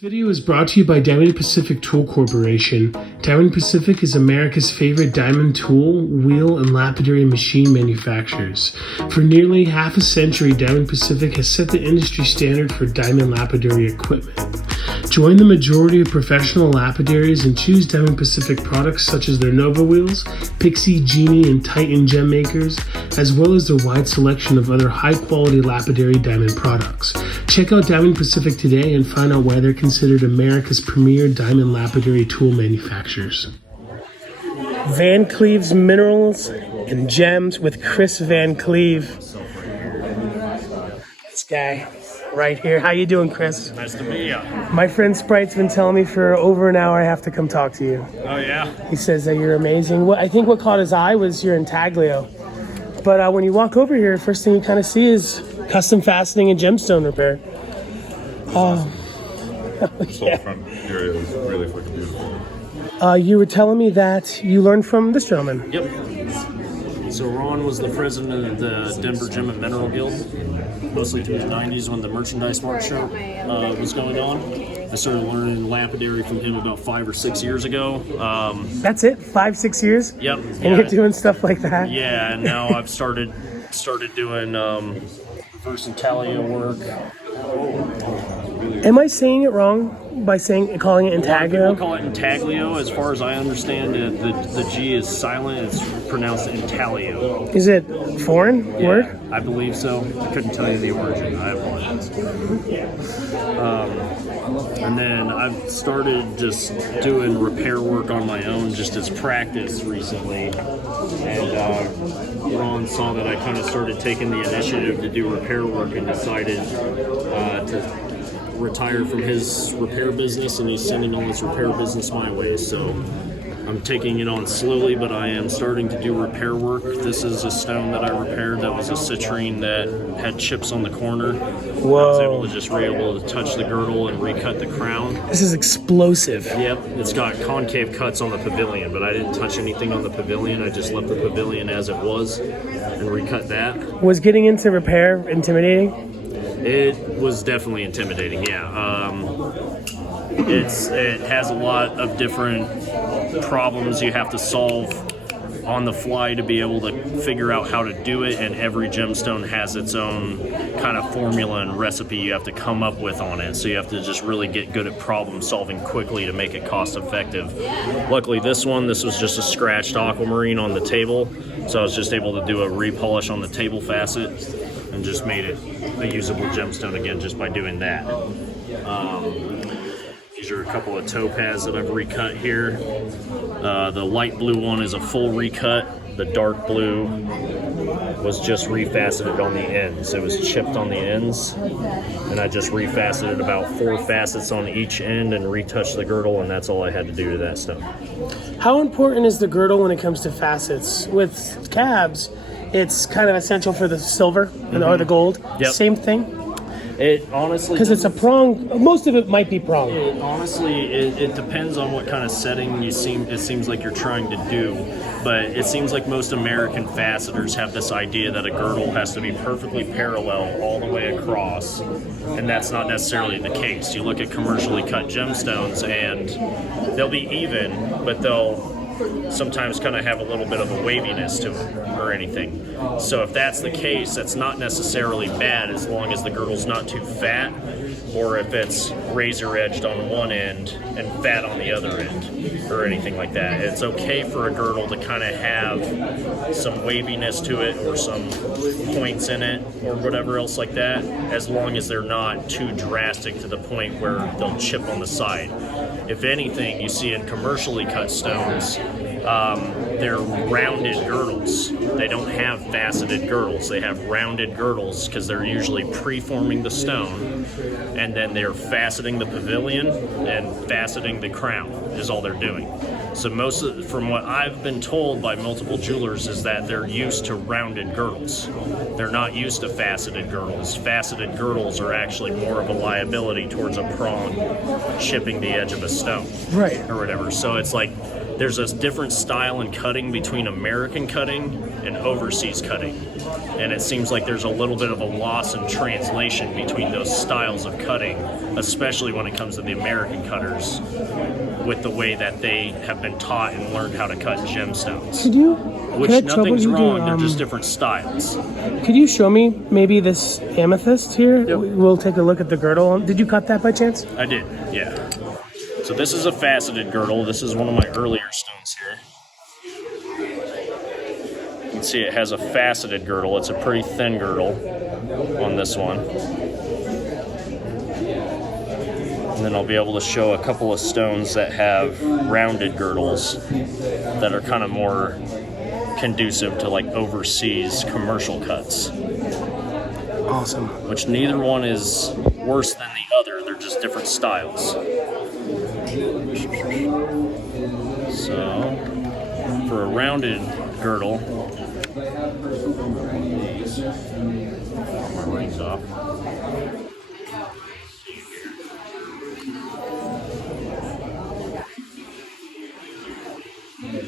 Video is brought to you by Diamond Pacific Tool Corporation. Diamond Pacific is America's favorite diamond tool, wheel, and lapidary machine manufacturers. For nearly half a century, Diamond Pacific has set the industry standard for diamond lapidary equipment. Join the majority of professional lapidaries and choose Diamond Pacific products such as their Nova wheels, Pixie, Genie, and Titan gem makers, as well as their wide selection of other high-quality lapidary diamond products. Check out Diamond Pacific today and find out why they're considered America's premier diamond lapidary tool manufacturers. Van Cleve's Minerals and Gems with Chris Van Cleve. This guy right here. How you doing, Chris? Nice to meet you. My friend Sprite's been telling me for over an hour I have to come talk to you. Oh, yeah? He says that you're amazing. I think what caught his eye was your intaglio. But when you walk over here, first thing you kind of see is custom faceting and gemstone repair. This whole front area is really fucking beautiful. You were telling me that you learned from this gentleman. Yep. So Ron was the president of the Denver Gem and Mineral Guild, mostly through the 90s when the merchandise mart show was going on. I started learning lapidary from him about 5 or 6 years ago. That's it? 5, 6 years? Yep. And you're doing stuff like that? Yeah, and now I've started doing reverse intaglio work. Am I saying it wrong by calling it intaglio? People call it intaglio. As far as I understand it, the G is silent. It's pronounced intaglio. Is it foreign word? I believe so. I couldn't tell you the origin. I apologize. And then I've started just doing repair work on my own just as practice recently. And Ron saw that I kind of started taking the initiative to do repair work and decided to retire from his repair business, and he's sending all his repair business my way. So I'm taking it on slowly, but I am starting to do repair work. This is a stone that I repaired that was a citrine that had chips on the corner. Whoa. I was able to just able to touch the girdle and recut the crown. This is explosive. Yep, it's got concave cuts on the pavilion, but I didn't touch anything on the pavilion. I just left the pavilion as it was and recut that. Was getting into repair intimidating? It was definitely intimidating, yeah. It has a lot of different problems you have to solve on the fly to be able to figure out how to do it, and every gemstone has its own kind of formula and recipe you have to come up with on it, so you have to just really get good at problem solving quickly to make it cost effective. Luckily this was just a scratched aquamarine on the table, so I was just able to do a repolish on the table facet and just made it a usable gemstone again just by doing that. These are a couple of topaz that I've recut here. The light blue one is a full recut. The dark blue was just refaceted on the ends. It was chipped on the ends, and I just refaceted about 4 facets on each end and retouched the girdle, and that's all I had to do to that stuff. How important is the girdle when it comes to facets? With cabs, it's kind of essential for the silver or the gold. Yep. Same thing? It honestly, because it's a prong. Most of it might be prong. It depends on what kind of setting it seems like you're trying to do, but it seems like most American facetors have this idea that a girdle has to be perfectly parallel all the way across, and that's not necessarily the case. You look at commercially cut gemstones and they'll be even, but they'll sometimes kind of have a little bit of a waviness to it or anything. So if that's the case, that's not necessarily bad as long as the girdle's not too fat, or if it's razor edged on one end and fat on the other end or anything like that. It's okay for a girdle to kind of have some waviness to it or some points in it or whatever else like that, as long as they're not too drastic to the point where they'll chip on the side. If anything, you see in commercially cut stones, they're rounded girdles. They don't have faceted girdles. They have rounded girdles because they're usually preforming the stone, and then they're faceting the pavilion and faceting the crown is all they're doing. So from what I've been told by multiple jewelers is that they're used to rounded girdles. They're not used to faceted girdles. Faceted girdles are actually more of a liability towards a prong chipping the edge of a stone. Right. Or whatever. So it's like there's a different style in cutting between American cutting and overseas cutting. And it seems like there's a little bit of a loss in translation between those styles of cutting, especially when it comes to the American cutters, with the way that they have been taught and learned how to cut gemstones. Which nothing's wrong, they're just different styles. Could you show me maybe this amethyst here? Yep. We'll take a look at the girdle. Did you cut that by chance? I did, yeah. So this is a faceted girdle. This is one of my earlier stones here. You can see it has a faceted girdle. It's a pretty thin girdle on this one. And then I'll be able to show a couple of stones that have rounded girdles that are kind of more conducive to like overseas commercial cuts. Awesome. Which neither one is worse than the other. They're just different styles. So, for a rounded girdle, these, my rings off.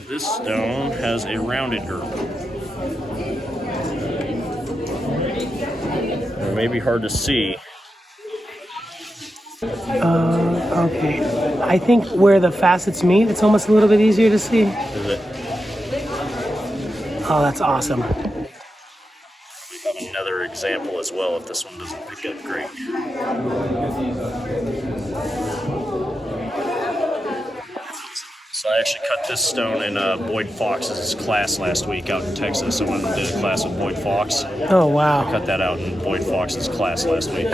This stone has a rounded girdle. It may be hard to see. Okay. I think where the facets meet, it's almost a little bit easier to see. Is it? Oh, that's awesome. We have another example as well if this one doesn't pick up great. So I actually cut this stone in Boyd Fox's class last week out in Texas. I went and did a class with Boyd Fox. Oh, wow. I cut that out in Boyd Fox's class last week.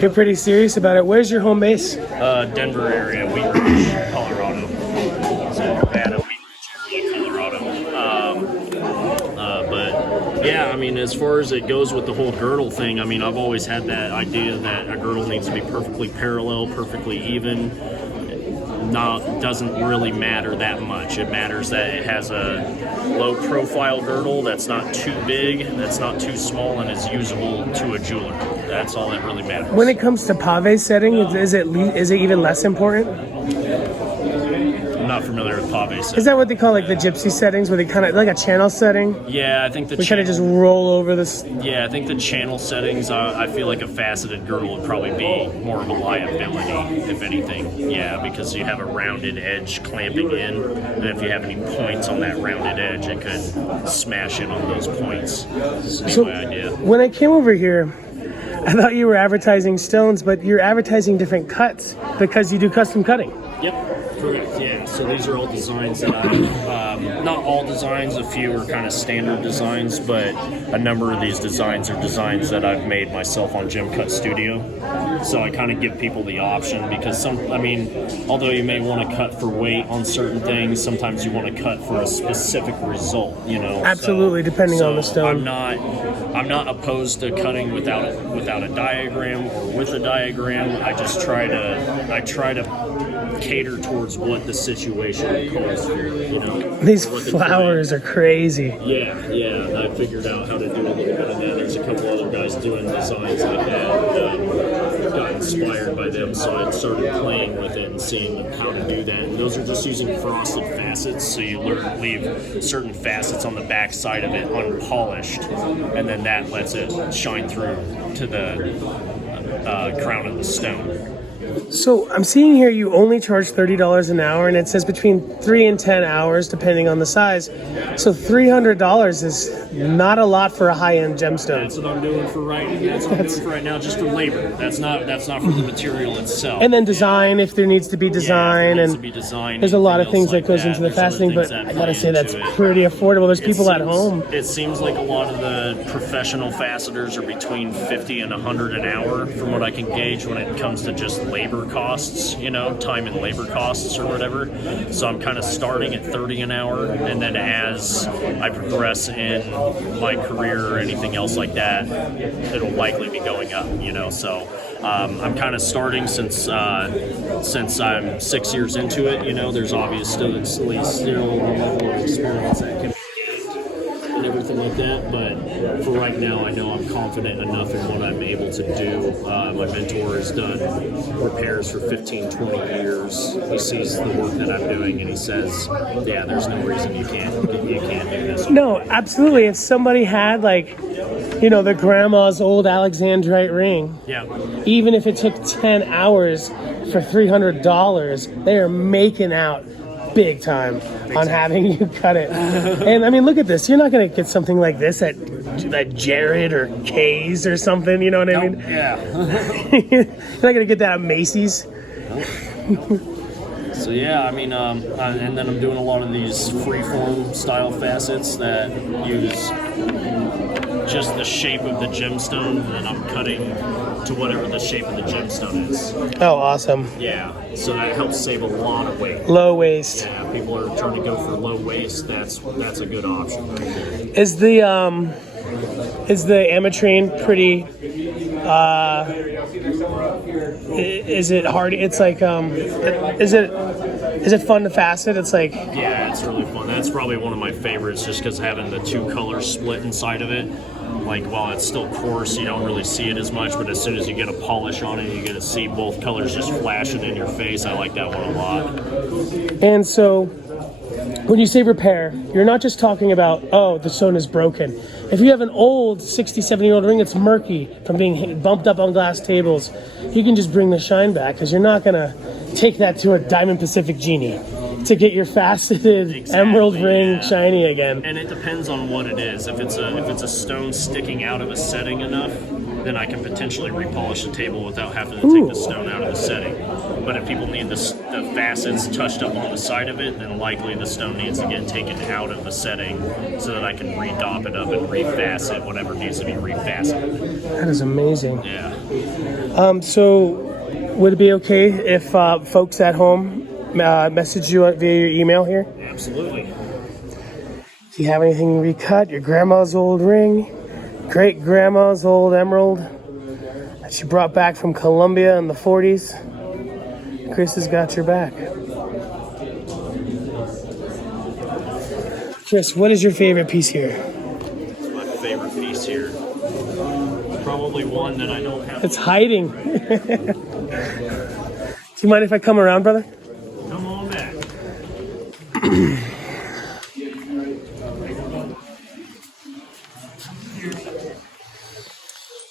You're pretty serious about it. Where's your home base? Denver area, Wheat Ridge, Colorado. So Nevada, Wheat Ridge area, Colorado. But yeah, I mean, as far as it goes with the whole girdle thing, I mean, I've always had that idea that a girdle needs to be perfectly parallel, perfectly even. Doesn't really matter that much. It matters that it has a low profile girdle that's not too big, that's not too small, and is usable to a jeweler. That's all that really matters. When it comes to pave setting, is it even less important? I'm not familiar with pave setting. Is that what they call like the gypsy settings, where they kind of like a channel setting? Yeah, I think we kind of just roll over this. Yeah, I think the channel settings. I feel like a faceted girdle would probably be more of a liability, if anything. Yeah, because you have a rounded edge clamping in, and if you have any points on that rounded edge, it could smash in on those points. That's my idea. When I came over here, I thought you were advertising stones, but you're advertising different cuts because you do custom cutting. Yep, correct, yeah. So these are all designs that not all designs, a few are kind of standard designs, but a number of these designs are designs that I've made myself on Gem Cut Studio. So I kind of give people the option because although you may want to cut for weight on certain things, sometimes you want to cut for a specific result, you know. Absolutely, depending on the stone. I'm not opposed to cutting without a diagram or with a diagram. I try to cater towards what the situation calls for, you know. These flowers are crazy. Yeah, I figured out how to do a little bit of that. There's a couple other guys doing designs like that. Got inspired by them, so I started playing with it and seeing how to do that. And those are just using frosted facets, so you leave certain facets on the back side of it unpolished, and then that lets it shine through to the crown of the stone. So I'm seeing here you only charge $30 an hour, and it says between 3 and 10 hours depending on the size. So $300 is not a lot for a high-end gemstone. That's what I'm doing for right now, just for labor. That's not for the material itself. And then design, if there needs to be design, there's a lot of things that goes into the faceting, but I gotta say that's pretty affordable. There's people at home. It seems like a lot of the professional facetors are between $50 and $100 an hour, from what I can gauge when it comes to just labor costs, you know, time and labor costs or whatever. So I'm kind of starting at $30 an hour, and then as I progress in my career or anything else like that, it'll likely be going up, you know. So I'm kind of starting since I'm 6 years into it, you know. There's obviously still a level of experience that can be gained and everything something like that. But for right now, I know I'm confident enough in what I'm able to do. My mentor has done repairs for 15, 20 years. He sees the work that I'm doing, and he says, "Yeah, there's no reason you can't do this." No, absolutely. If somebody had like, their grandma's old Alexandrite ring, Yeah. even if it took 10 hours for $300, they are making out big time on having you cut it. And I mean, look at this. You're not going to get something like this at Jared or Kay's or something. You know what I mean? Yeah. You're not going to get that at Macy's. So yeah, I mean, and then I'm doing a lot of these freeform style facets that use just the shape of the gemstone, and then I'm cutting to whatever the shape of the gemstone is. Oh, awesome. Yeah, so that helps save a lot of weight. Low waist. Yeah, people are trying to go for low waist. That's a good option right there. Is the ametrine pretty? Is it hard? It's like is it fun to facet? It's like, yeah, it's really fun. That's probably one of my favorites, just because having the two colors split inside of it. Like, while it's still coarse, you don't really see it as much, but as soon as you get a polish on it, you get to see both colors just flashing in your face. I like that one a lot. And so, when you say repair, you're not just talking about, oh, the stone is broken. If you have an old 60, 70-year-old ring that's murky from being bumped up on glass tables, you can just bring the shine back, because you're not going to take that to a Diamond Pacific Genie to get your faceted emerald ring shiny again. And it depends on what it is. If it's a stone sticking out of a setting enough, then I can potentially repolish the table without having to take the stone out of the setting. But if people need the facets touched up on the side of it, then likely the stone needs to get taken out of the setting so that I can re-dop it up and refacet whatever needs to be refaceted. That is amazing. Yeah. So, would it be okay if folks at home message you via your email here? Absolutely. Do you have anything recut? Your grandma's old ring? Great grandma's old emerald that she brought back from Colombia in the 40s? Chris has got your back. Chris, what is your favorite piece here? My favorite piece here. Probably one that I don't have. It's hiding. Do you mind if I come around, brother? Come on back.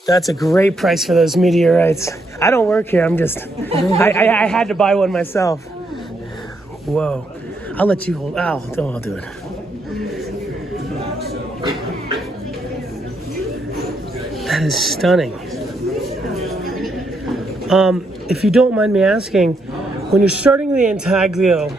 That's a great price for those meteorites. I don't work here. I'm just, I had to buy one myself. Whoa. I'll let you hold, I'll do it. That is stunning. If you don't mind me asking, when you're starting the intaglio,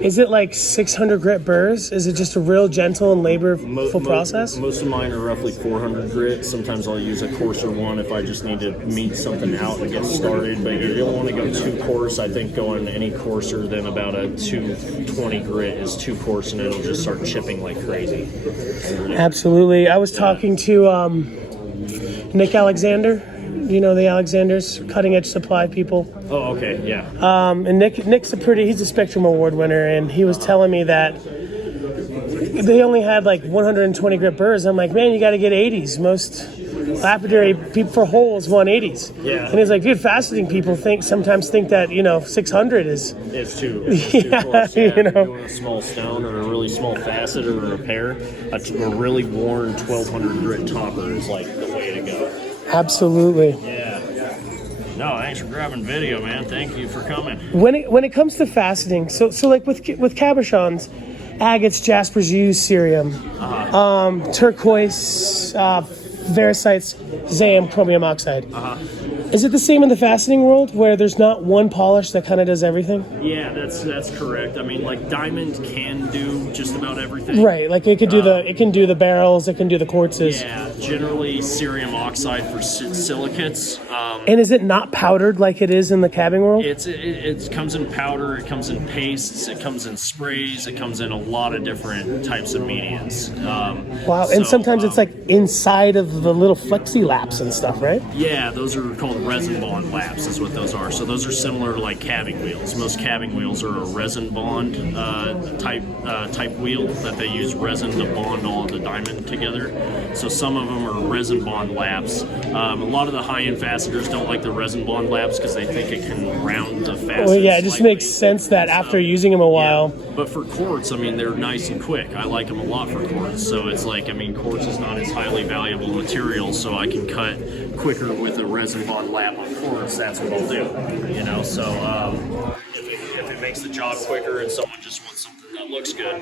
is it like 600 grit burrs? Is it just a real gentle and laborful process? Most of mine are roughly 400 grit. Sometimes I'll use a coarser one if I just need to meet something out to get started. But you don't want to go too coarse. I think going any coarser than about a 220 grit is too coarse, and it'll just start chipping like crazy. Absolutely. I was talking to Nick Alexander. You know the Alexanders, cutting edge supply people. Oh, okay, yeah. And Nick's he's a Spectrum Award winner, and he was telling me that they only had like 120 grit burrs. I'm like, man, you got to get 80s. Most lapidary people for holes want 80s. Yeah. And he's like, dude, faceting people sometimes think that 600 is. It's too Yeah, close. Yeah, you know. Doing a small stone or a really small facet or a repair, a really worn 1200 grit topper is like the way to go. Absolutely. Yeah. No, thanks for grabbing video, man. Thank you for coming. When it comes to faceting, so like with cabochons, agates, jaspers, use cerium, turquoise, varicites, zam, chromium oxide. Is it the same in the faceting world where there's not one polish that kind of does everything? Yeah, that's correct. I mean, like diamond can do just about everything. Right, like it can do the barrels, it can do the quartzes. Yeah, generally cerium oxide for silicates. And is it not powdered like it is in the cabbing world? It comes in powder, it comes in pastes, it comes in sprays, it comes in a lot of different types of mediums. Wow, and sometimes it's like inside of the little flexi laps and stuff, right? Yeah, those are called called resin bond laps is what those are. So those are similar to like calving wheels. Most calving wheels are a resin bond type wheel that they use resin to bond all of the diamond together. So some of them are resin bond laps. A lot of the high-end fasteners don't like the resin bond laps because they think it can round the faceting. Well, yeah, it just makes sense that after using them a while. Yeah. But for quartz, I mean, they're nice and quick. I like them a lot for quartz. So it's like, I mean, quartz is not as highly valuable material, so I can cut quicker with a resin bond lap on quartz. That's what I'll do, you know. So if it makes the job quicker and someone just wants something that looks good,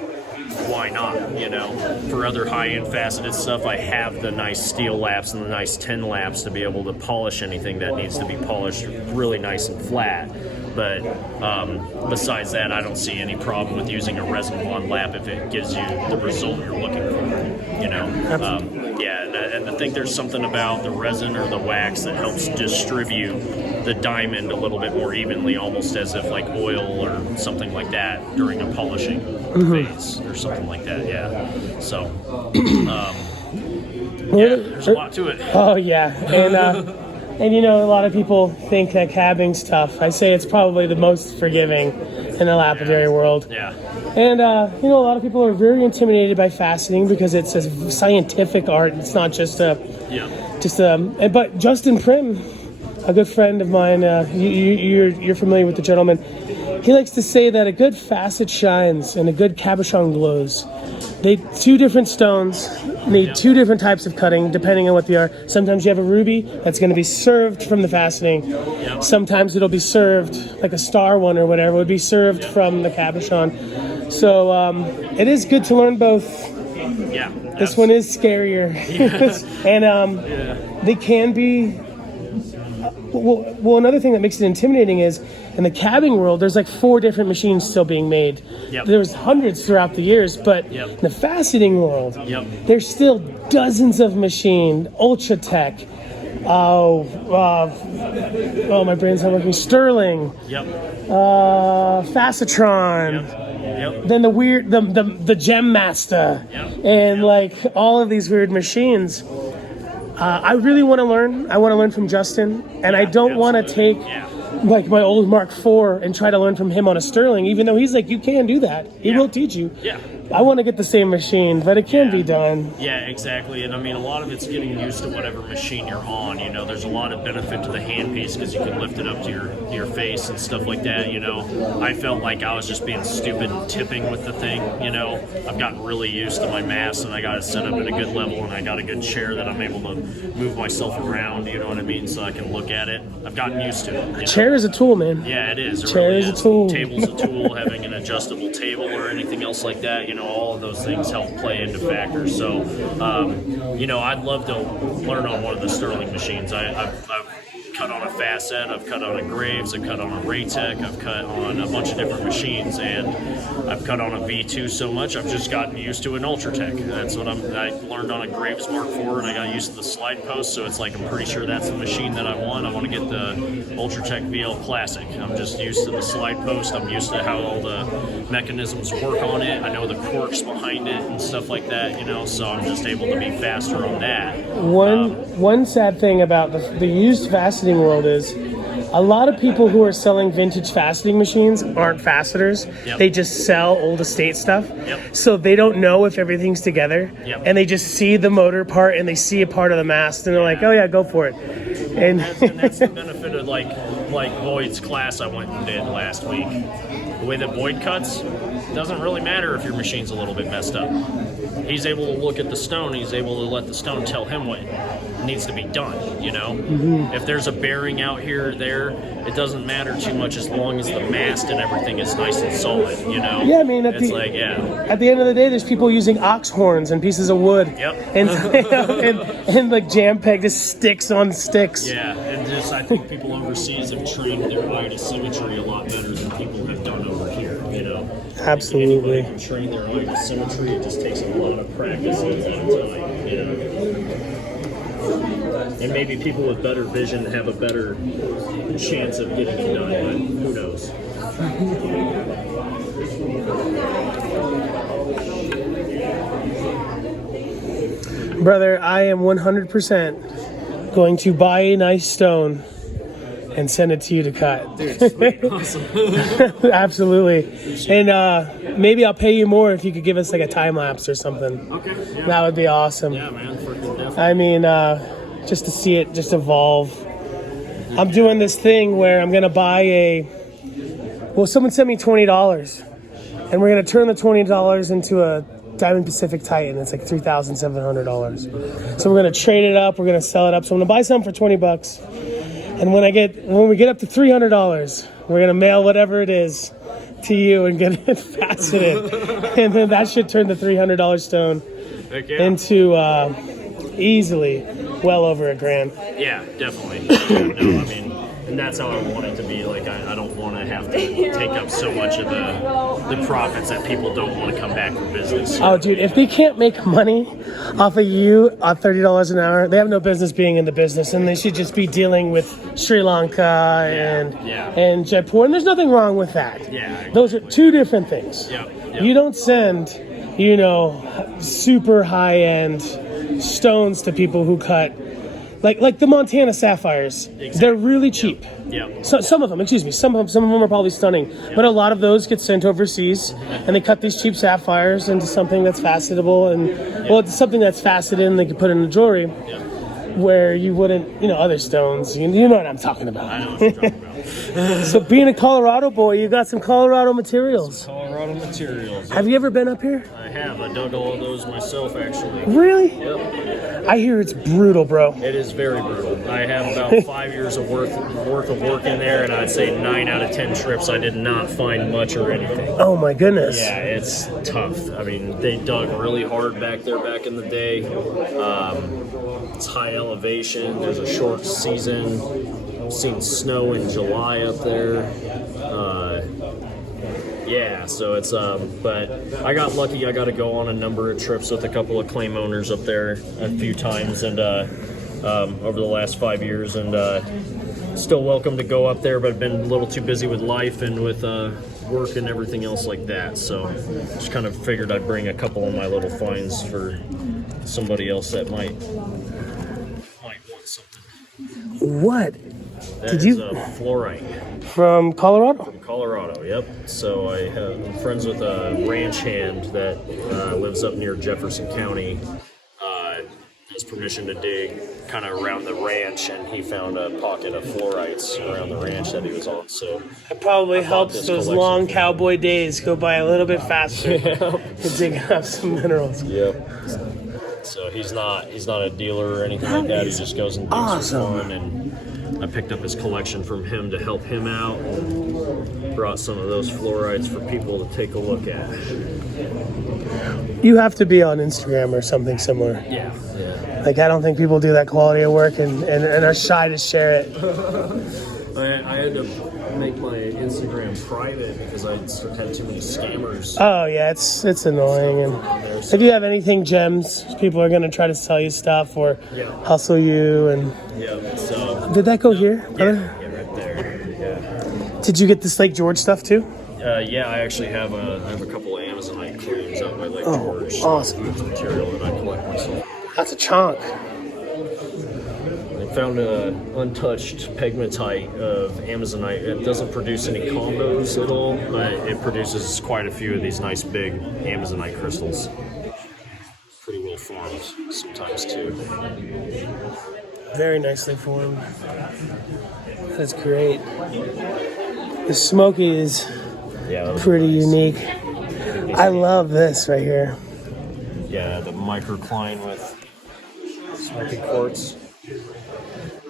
why not, you know? For other high-end faceted stuff, I have the nice steel laps and the nice tin laps to be able to polish anything that needs to be polished really nice and flat. But besides that, I don't see any problem with using a resin bond lap if it gives you the result you're looking for, you know? Yeah, and I think there's something about the resin or the wax that helps distribute the diamond a little bit more evenly, almost as if like oil or something like that during a polishing phase or something like that, yeah. So, yeah, there's a lot to it. Oh, yeah, and you know, a lot of people think that cabbing's tough. I say it's probably the most forgiving in the lapidary world. Yeah. And, you know, a lot of people are very intimidated by faceting because it's a scientific art. It's not just but Justin Prim, a good friend of mine, you're familiar with the gentleman. He likes to say that a good facet shines and a good cabochon glows. They two different stones need two different types of cutting depending on what they are. Sometimes you have a ruby that's going to be served from the faceting. Sometimes it'll be served like a star one or whatever would be served from the cabochon. So it is good to learn both. Yeah. This one is scarier, and they can be. Well, another thing that makes it intimidating is in the cabbing world, there's like 4 different machines still being made. There's hundreds throughout the years, but in the faceting world, there's still dozens of machines. Ultratech, my brain's not working. Sterling, Facetron, then the weird, the Gem Master, and like all of these weird machines. I really want to learn. I want to learn from Justin, and I don't want to take like my old Mark IV and try to learn from him on a Sterling, even though he's like, you can do that. He will teach you. I want to get the same machine, but it can be done. Yeah, exactly. And I mean, a lot of it's getting used to whatever machine you're on. You know, there's a lot of benefit to the handpiece because you can lift it up to your face and stuff like that. You know, I felt like I was just being stupid and tipping with the thing. You know, I've gotten really used to my mass, and I got it set up at a good level, and I got a good chair that I'm able to move myself around. You know what I mean? So I can look at it. I've gotten used to it. A chair is a tool, man. Yeah, it is. Chair is a tool. Table's a tool. Having an adjustable table or anything else like that, you know, all of those things help play into factors. So, you know, I'd love to learn on one of the Sterling machines. I've cut on a Facet, I've cut on a Graves, I've cut on a Raytech, I've cut on a bunch of different machines, and I've cut on a V2 so much I've just gotten used to an Ultratech. That's what I learned on a Graves Mark IV, and I got used to the slide post, so it's like I'm pretty sure that's the machine that I want. I want to get the Ultratech VL Classic. I'm just used to the slide post. I'm used to how all the mechanisms work on it. I know the quirks behind it and stuff like that, you know, so I'm just able to be faster on that. One sad thing about the used faceting world is a lot of people who are selling vintage faceting machines aren't faceters. They just sell old estate stuff. So they don't know if everything's together. And they just see the motor part and they see a part of the mast and they're like, oh yeah, go for it. And that's the benefit of like Boyd's class I went and did last week. The way that Boyd cuts, doesn't really matter if your machine's a little bit messed up. He's able to look at the stone, he's able to let the stone tell him what needs to be done, you know? If there's a bearing out here or there, it doesn't matter too much as long as the mast and everything is nice and solid, you know? Yeah, I mean, at it's the like, at the end of the day, there's people using ox horns and pieces of wood. And, and like jam peg just sticks on sticks. Yeah, and just I think people overseas have trained their eye to symmetry a lot better than people have done over here, you know? Absolutely. If anybody can train their eye to symmetry, it just takes a lot of practice and time, you know? And maybe people with better vision have a better chance of getting it done, but who knows? Brother, I am 100% going to buy a nice stone and send it to you to cut. Dude, sweet. Awesome. Absolutely. And maybe I'll pay you more if you could give us like a time lapse or something. Okay. Yeah. That would be awesome. Yeah, man. Definitely. I mean, just to see it just evolve. I'm doing this thing where I'm gonna buy someone sent me $20, and we're gonna turn the $20 into a Diamond Pacific Titan. It's like $3,700. So we're gonna trade it up. We're gonna sell it up. So I'm gonna buy something for $20, and when we get up to $300, we're gonna mail whatever it is to you and get it faceted, and then that should turn the $300 stone into easily well over $1,000. Yeah, definitely. No, I mean, and that's how I want it to be. Like, I don't want to have to take up so much of the profits that people don't want to come back for business. Oh, dude, if they can't make money off of you at $30 an hour, they have no business being in the business, and they should just be dealing with Sri Lanka and Jaipur, and there's nothing wrong with that. Yeah. Those are two different things. Yep. You don't send, super high-end stones to people who cut like the Montana sapphires. Exactly. They're really cheap. Yeah. So, some of them are probably stunning, but a lot of those get sent overseas, and they cut these cheap sapphires into something that's facetable, and it's something that's faceted and they can put in the jewelry. Where you wouldn't, other stones. You know what I'm talking about. I know what you're talking about. So being a Colorado boy, you got some Colorado materials. Colorado materials. Have you ever been up here? I have. I dug all of those myself, actually. Really? Yep. I hear it's brutal, bro. It is very brutal. I have about 5 years of worth of work in there, and I'd say 9 out of 10 trips I did not find much or anything. Oh my goodness. Yeah, it's tough. I mean, they dug really hard back there back in the day. It's high elevation. There's a short season. I've seen snow in July up there. So it's but I got lucky. I got to go on a number of trips with a couple of claim owners up there a few times, and over the last 5 years, and still welcome to go up there, but I've been a little too busy with life and with work and everything else like that. So just kind of figured I'd bring a couple of my little finds for somebody else that might want something. What? That is a fluorite. From Colorado? From Colorado, yep. So I'm friends with a ranch hand that lives up near Jefferson County. Has permission to dig kind of around the ranch, and he found a pocket of fluorites around the ranch that he was on. So it probably helps those long cowboy days go by a little bit faster to dig up some minerals. Yep. So he's not a dealer or anything like that. He just goes and digs for fun, and I picked up his collection from him to help him out, and brought some of those fluorites for people to take a look at. You have to be on Instagram or something similar. Yeah. Like, I don't think people do that quality of work and are shy to share it. I had to make my Instagram private because I had too many scammers. Oh yeah, it's annoying. And if you have anything gems, people are gonna try to sell you stuff or hustle you. And so did that go here? Yeah, right there. Yeah. Did you get this Lake George stuff too? I actually have a couple of Amazonite claims out by Lake George. Awesome. Material that I collect myself. That's a chunk. I found an untouched pegmatite of Amazonite. It doesn't produce any combos at all, but it produces quite a few of these nice big Amazonite crystals. Pretty well formed sometimes too. Very nicely formed. That's great. The smoky is pretty unique. I love this right here. Yeah, the microcline with smoky quartz.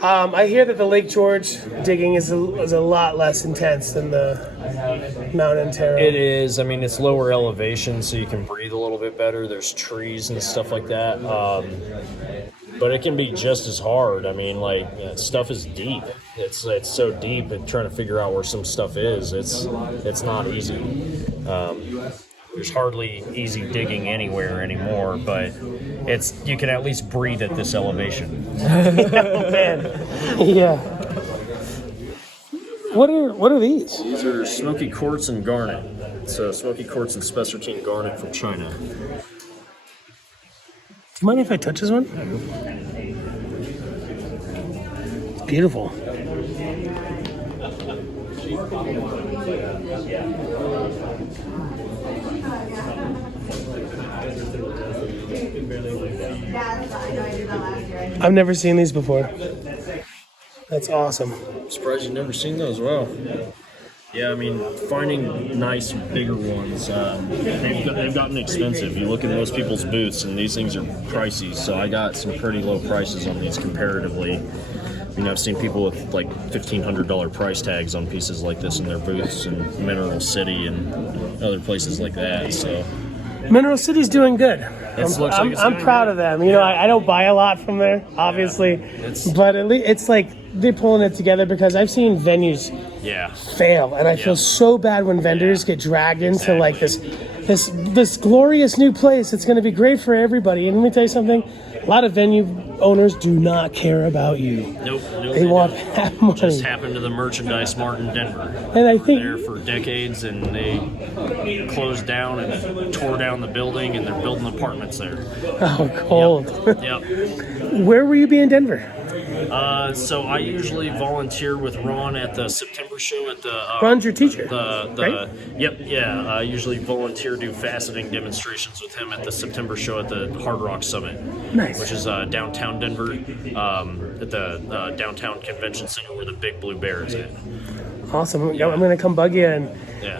I hear that the Lake George digging is a lot less intense than the Mount Antero. It is. I mean, it's lower elevation, so you can breathe a little bit better. There's trees and stuff like that. But it can be just as hard. I mean, stuff is deep. It's so deep, and trying to figure out where some stuff is, it's not easy. There's hardly easy digging anywhere anymore, but you can at least breathe at this elevation. Oh, man. Yeah. What are these? These are smoky quartz and garnet. So smoky quartz and spessartine garnet from China. Do you mind if I touch this one? Beautiful. I've never seen these before. That's awesome. I'm surprised you've never seen those. Wow. Yeah, I mean, finding nice, bigger ones, they've gotten expensive. You look at most people's booths, and these things are pricey, so I got some pretty low prices on these comparatively. I mean, I've seen people with like $1,500 price tags on pieces like this in their booths in Mineral City and other places like that, so... Mineral City's doing good. I'm doing proud good. of them. You know, I don't buy a lot from there, obviously, but at least it's like they're pulling it together because I've seen venues fail, and I feel so bad when vendors get dragged into like this glorious new place. It's going to be great for everybody. And let me tell you something: a lot of venue owners do not care about you. Nope. They want that money. Just happened to the Merchandise Mart in Denver. And I think there for decades, and they closed down and tore down the building, and they're building apartments there. Oh, cold. Yep. Where will you be in Denver? So I usually volunteer with Ron at the September show at the... Ron's your teacher, right? Yep, yeah. I usually volunteer, do faceting demonstrations with him at the September show at the Hard Rock Summit. Nice. Which is downtown Denver, at the downtown convention center where the Big Blue Bear is at. Awesome. I'm going to come bug you and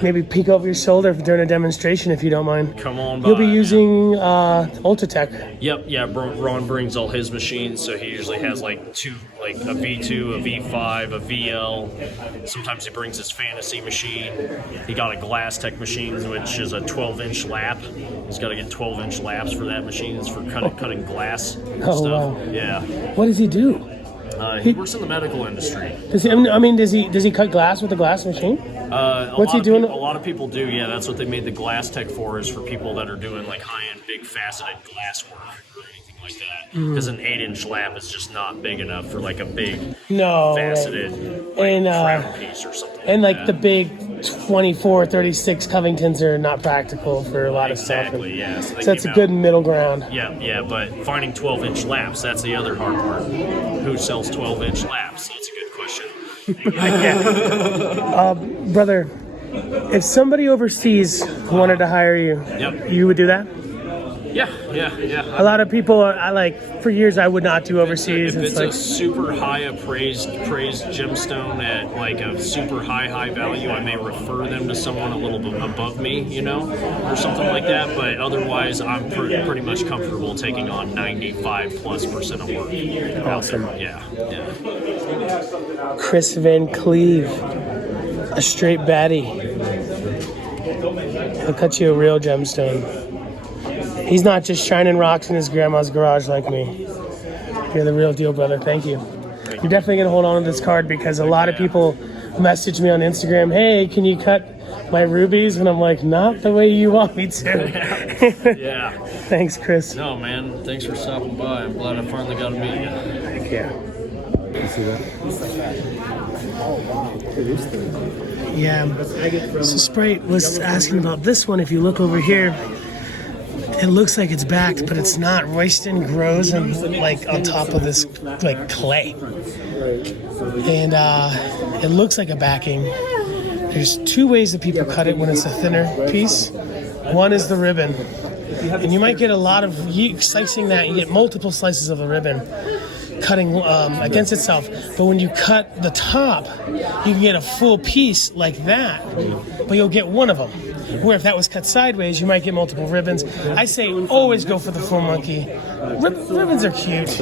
maybe peek over your shoulder during a demonstration if you don't mind. Come on by. You'll be using Ultratech. Yep, yeah. Ron brings all his machines, so he usually has like two, like a V2, a V5, a VL. Sometimes he brings his fantasy machine. He got a Glass Tech machine, which is a 12-inch lap. He's got to get 12-inch laps for that machine. It's for cutting glass stuff. Wow. Yeah. What does he do? He works in the medical industry. Does he cut glass with a glass machine? What's he doing? A lot of people do, yeah. That's what they made the Glass Tech for, is for people that are doing like high-end, big faceted glass work or anything like that. Because an 8-inch lap is just not big enough for like a big faceted crown piece or something. And like that. The big 24, 36 Covingtons are not practical for a lot of stuff. Exactly, yeah. So that's a good middle ground. Yeah, but finding 12-inch laps, that's the other hard part. Who sells 12-inch laps? That's a good question. Brother, if somebody overseas wanted to hire you, you would do that? Yeah. A lot of people for years I would not do overseas. If it's a super high praised gemstone at like a super high value, I may refer them to someone a little bit above me, or something like that. But otherwise, I'm pretty much comfortable taking on 95+% of work. Awesome. Yeah. Chris Van Cleve, a straight baddie. He'll cut you a real gemstone. He's not just shining rocks in his grandma's garage like me. You're the real deal, brother. Thank you. You're definitely going to hold on to this card because a lot of people message me on Instagram, hey, can you cut my rubies? And I'm like, not the way you want me to. Yeah. Thanks, Chris. No, man. Thanks for stopping by. I'm glad I finally got to meet you. Thank you. You see that? Yeah. So Sprite was asking about this one. If you look over here, it looks like it's backed, but it's not. Royston grows on top of this clay, and it looks like a backing. There's two ways that people cut it when it's a thinner piece. One is the ribbon, and you might get a lot of slicing that. You get multiple slices of the ribbon cutting against itself, but when you cut the top, you can get a full piece like that, but you'll get one of them. Where if that was cut sideways, you might get multiple ribbons. I say always go for the full monkey. Ribbons are cute.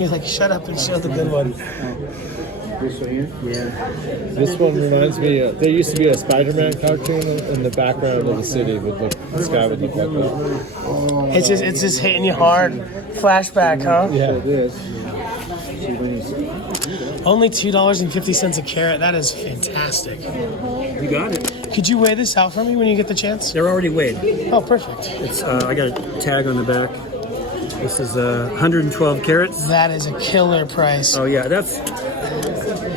You're like, shut up and show the good one. This one here? Yeah. This one reminds me, there used to be a Spider-Man cartoon in the background of the city with this guy with the buckle. It's just hitting you hard. Flashback, huh? Yeah, it is. Only $2.50 a carat. That is fantastic. You got it. Could you weigh this out for me when you get the chance? They're already weighed. Oh, perfect. It's I got a tag on the back. This is 112 carats. That is a killer price. Oh yeah, that's.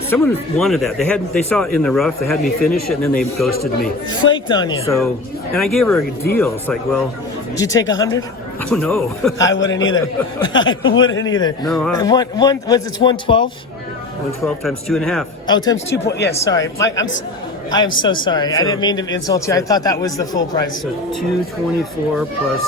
Someone wanted that. They saw it in the rough. They had me finish it, and then they ghosted me. Flaked on you. So, and I gave her a deal. It's like, well, did you take 100? Oh no. I wouldn't either. I wouldn't either. No, And it's 112? 112 times 2.5. Oh, times 2 point. Yes, sorry. I am so sorry. I didn't mean to insult you. I thought that was the full price. So 224 plus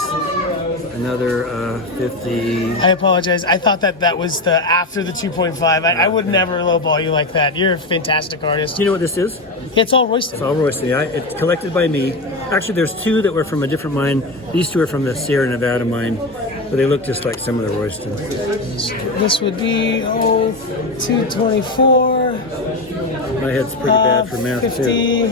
another 50. I apologize. I thought that was the after the 2.5. I would never lowball you like that. You're a fantastic artist. Do you know what this is? It's all Royston. It's all Royston. It's collected by me. Actually, there's two that were from a different mine. These two are from the Sierra Nevada mine, but they look just like some of the Royston. This would be 224. My head's pretty bad for math 50. too.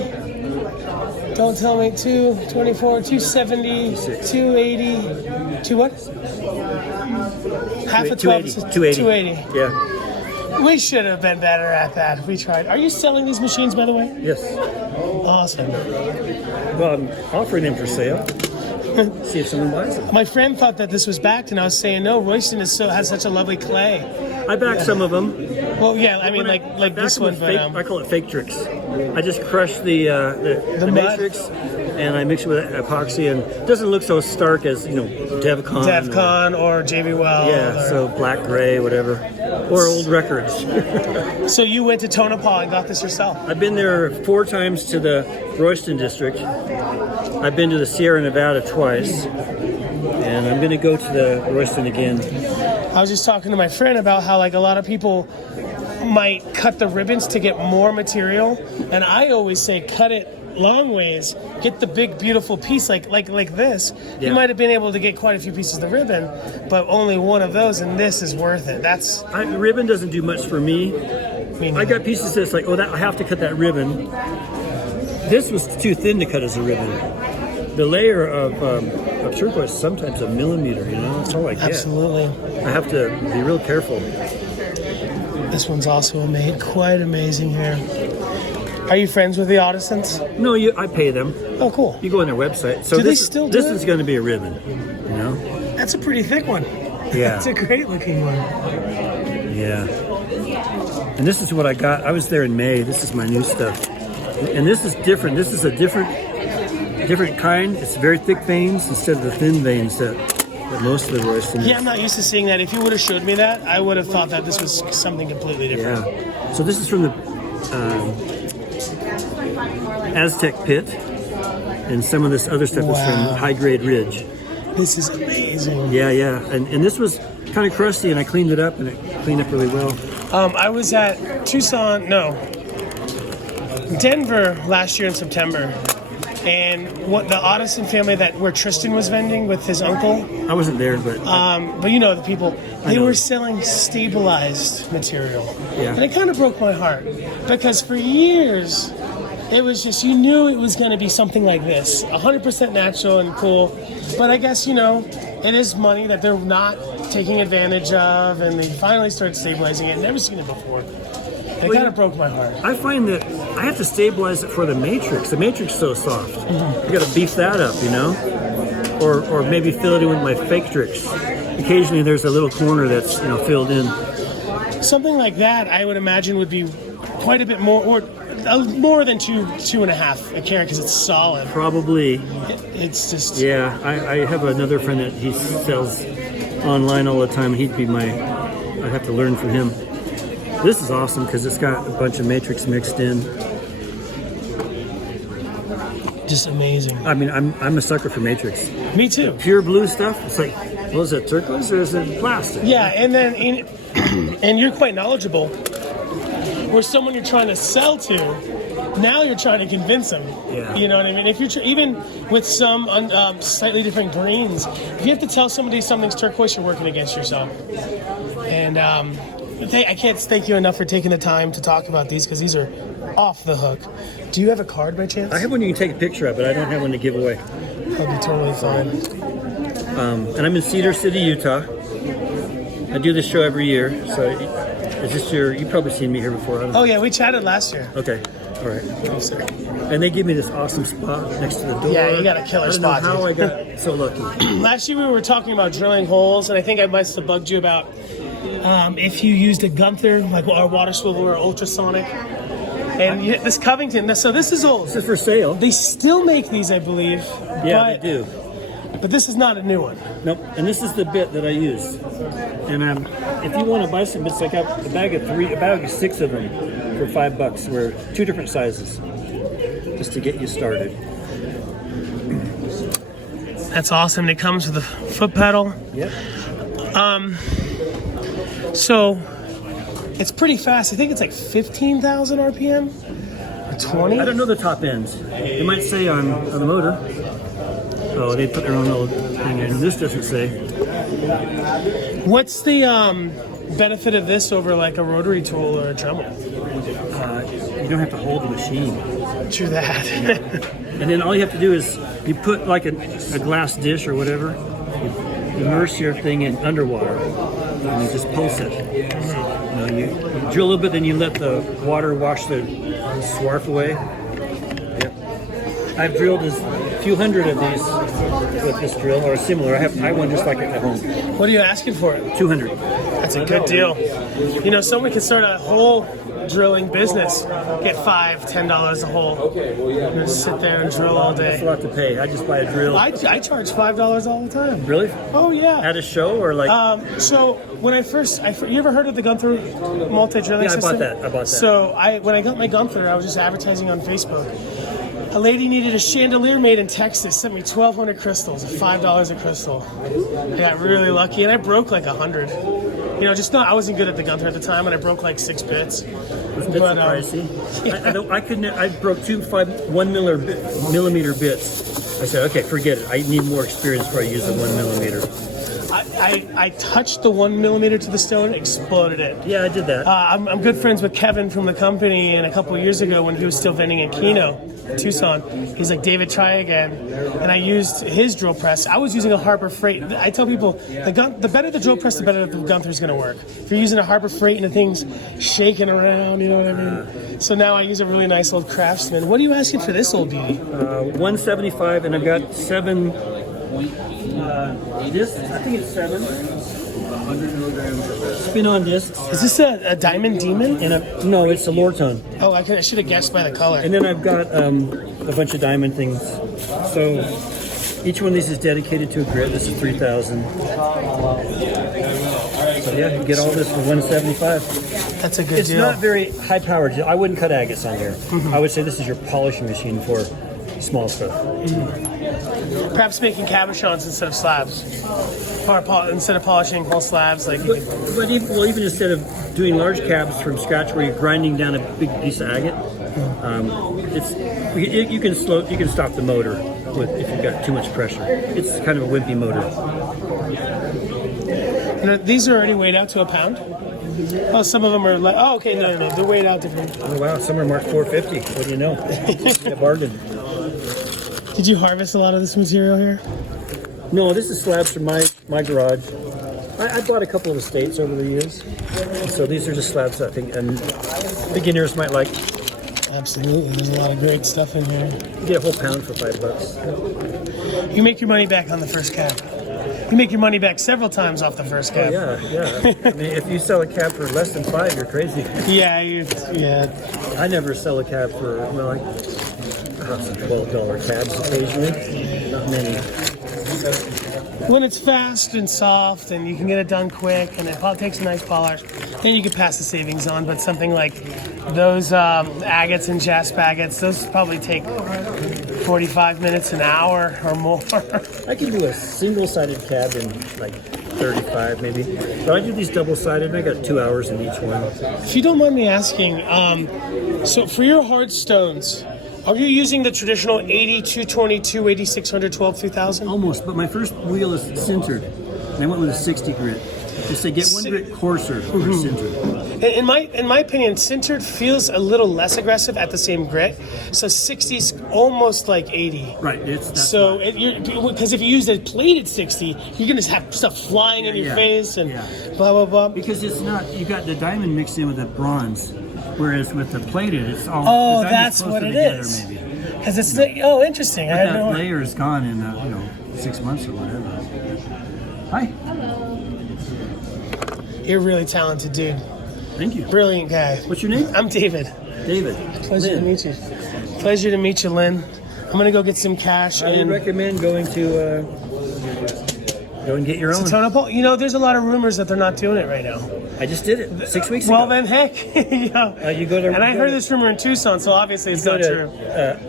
Don't tell me 224, 270, 280. To what? Half a 12. 280. Yeah. We should have been better at that. We tried. Are you selling these machines, by the way? Yes. Awesome. Well, I'm offering them for sale. See if someone buys them. My friend thought that this was backed, and I was saying, no, Royston has such a lovely clay. I back some of them. Well, yeah, I mean, like this one, but I call it fake tricks. I just crush the mud? matrix, and I mix it with epoxy, and it doesn't look so stark as Devcon. or JB Weld. Yeah, so black, gray, whatever, or old records. So you went to Tonopah and got this yourself? I've been there 4 times to the Royston district. I've been to the Sierra Nevada twice, and I'm going to go to the Royston again. I was just talking to my friend about how like a lot of people might cut the ribbons to get more material, and I always say cut it long ways, get the big beautiful piece like this. Yeah. You might have been able to get quite a few pieces of the ribbon, but only one of those, and this is worth it. The ribbon doesn't do much for me. I got pieces that's like, I have to cut that ribbon. This was too thin to cut as a ribbon. The layer of turquoise is sometimes a millimeter, that's all I get. Absolutely. I have to be real careful. This one's also quite amazing here. Are you friends with the Audisons? No, I pay them. Oh, cool. You go on their website. So Do they still do this it? is going to be a ribbon, That's a pretty thick one. Yeah. It's a great looking one. Yeah. And this is what I got. I was there in May. This is my new stuff. And this is different. This is a different kind. It's very thick veins instead of the thin veins that most of the Royston is. Yeah, I'm not used to seeing that. If you would have showed me that, I would have thought that this was something completely different. Yeah. So this is from the Aztec Pit, and some of this other stuff is from High Grade Ridge. This is amazing. Yeah. And this was kind of crusty, and I cleaned it up, and it cleaned up really well. I was at Denver last year in September, and the Audison family where Tristan was vending with his uncle. I wasn't there, but you know the people. They were selling stabilized material, and it kind of broke my heart because for years it was just you knew it was going to be something like this, 100% natural and cool. But I guess it is money that they're not taking advantage of, and they finally started stabilizing it. Never seen it before. It kind of broke my heart. I find that I have to stabilize it for the matrix. The matrix is so soft. You got to beef that up, or maybe fill it in with my fake tricks. Occasionally, there's a little corner that's filled in. Something like that, I would imagine, would be quite a bit more, or more than 2.5 a carat because it's solid. Probably. It's just. Yeah, I have another friend that he sells online all the time. I'd have to learn from him. This is awesome because it's got a bunch of matrix mixed in. Just amazing. I mean, I'm a sucker for matrix. Me too. Pure blue stuff. It's like, is it turquoise or is it plastic? Yeah, and then and you're quite knowledgeable. Where someone you're trying to sell to, now you're trying to convince them. Yeah. You know what I mean? If you're even with some slightly different greens, if you have to tell somebody something's turquoise, you're working against yourself. And I can't thank you enough for taking the time to talk about these because these are off the hook. Do you have a card by chance? I have one you can take a picture of, but I don't have one to give away. That'll be totally fine. And I'm in Cedar City, Utah. I do this show every year, so is this you've probably seen me here before. Oh yeah, we chatted last year. Okay, all right. Oh, sorry. And they give me this awesome spot next to the door. Yeah, you got a killer spot. I don't know how dude. I got so lucky. Last year we were talking about drilling holes, and I think I must have bugged you about if you used a Gunther, like our water swivel or ultrasonic. And this Covington, so this is old. This is for sale. They still make these, I believe. Yeah, they do. But this is not a new one. Nope. And this is the bit that I use. And if you want to buy some bits, I got a bag of 6 of them for $5. We're 2 different sizes, just to get you started. That's awesome. It comes with a foot pedal. Yep. So it's pretty fast. I think it's like 15,000 RPM. 20. I don't know the top ends. It might say on the motor. Oh, they put their own little thing in. This doesn't say. What's the benefit of this over like a rotary tool or a Dremel? You don't have to hold the machine. True that. And then all you have to do is you put like a glass dish or whatever, you immerse your thing in underwater, and you just pulse it. You drill a little bit, then you let the water wash the swarf away. Yep. I've drilled a few hundred of these with this drill, or similar. I have one just like it at home. What are you asking for it? 200. That's a good deal. You know, someone can start a whole drilling business, get $5-10 a hole, and just sit there and drill all That's a day. lot to pay. I just buy a drill. I charge $5 all the time. Really? Oh yeah. At a show or like? So when I you ever heard of the Gunther multi-drilling Yeah, I system? bought that. So when I got my Gunther, I was just advertising on Facebook. A lady needed a chandelier made in Texas, sent me 1,200 crystals, $5 a crystal. I got really lucky, and I broke like 100. You know, I wasn't good at the Gunther at the time, and I broke like 6 bits. Bits are pricey. I broke 2 1 millimeter bits. I said, okay, forget it. I need more experience before I use the 1 millimeter. I touched the 1 millimeter to the stone, exploded it. Yeah, I did that. I'm good friends with Kevin from the company, and a couple of years ago when he was still vending in Keno, Tucson, he's like, David, try again. And I used his drill press. I was using a Harbor Freight. I tell people, the better the drill press, the better the Gunther's going to work. If you're using a Harbor Freight and the thing's shaking around, you know what I mean? So now I use a really nice old Craftsman. What are you asking for this old beauty? 175, and I've got 7 discs. I think it's 7. Spin-on discs. Is this a Diamond Demon? No, it's a Lorton. Oh, I should have guessed by the color. And then I've got a bunch of diamond things. So each one of these is dedicated to a grit. This is 3,000. So yeah, you get all this for 175. That's a good It's deal. not very high powered. I wouldn't cut agates on here. Mm-hmm. I would say this is your polishing machine for small stuff. Perhaps making cabochons instead of slabs. Or instead of polishing whole slabs. But even instead of doing large cabs from scratch where you're grinding down a big piece of agate, you can stop the motor if you've got too much pressure. It's kind of a wimpy motor. These are already weighed out to a pound? Oh, some of them are like, oh, okay, no, they're weighed out different. Oh, wow, some are marked 450. What do you know? A bargain. Did you harvest a lot of this material here? No, this is slabs from my garage. I bought a couple of estates over the years. So these are just slabs I think and beginners might like. Absolutely, there's a lot of great stuff in here. You get a whole pound for $5. You make your money back on the first cab. You make your money back several times off the first cab. Yeah. I mean, if you sell a cab for less than $5, you're crazy. Yeah. I never sell a cab for, like $12 cabs occasionally. Not many. When it's fast and soft and you can get it done quick and it takes a nice polish, then you can pass the savings on. But something like those agates and jasp agates, those probably take 45 minutes, an hour or more. I can do a single-sided cab in like 35 maybe. But I do these double-sided and I got 2 hours in each one. If you don't mind me asking, so for your hard stones, are you using the traditional 80, 222, 8600, 12, 3000? Almost, but my first wheel is sintered. And I went with a 60 grit. Just to get one grit coarser for sintered. In my opinion, sintered feels a little less aggressive at the same grit. So 60 is almost like 80. Right. Because if you use a plated 60, you're going to have stuff flying in your face and blah, blah, blah. Because it's not, you got the diamond mixed in with the bronze. Whereas with the plated, it's all. Oh, that's what it is. Because it's interesting. But that layer is gone in 6 months or whatever. Hi. You're a really talented dude. Thank you. Brilliant guy. What's your name? I'm David. David. Pleasure to meet you. Pleasure to meet you, Lynn. I'm gonna go get some cash. I would recommend going to Go and get your own. It's a tone-up pole. You know, there's a lot of rumors that they're not doing it right now. I just did it 6 weeks Well, ago. then, heck, you know. You go to, and I heard this rumor in Tucson, so obviously it's not true.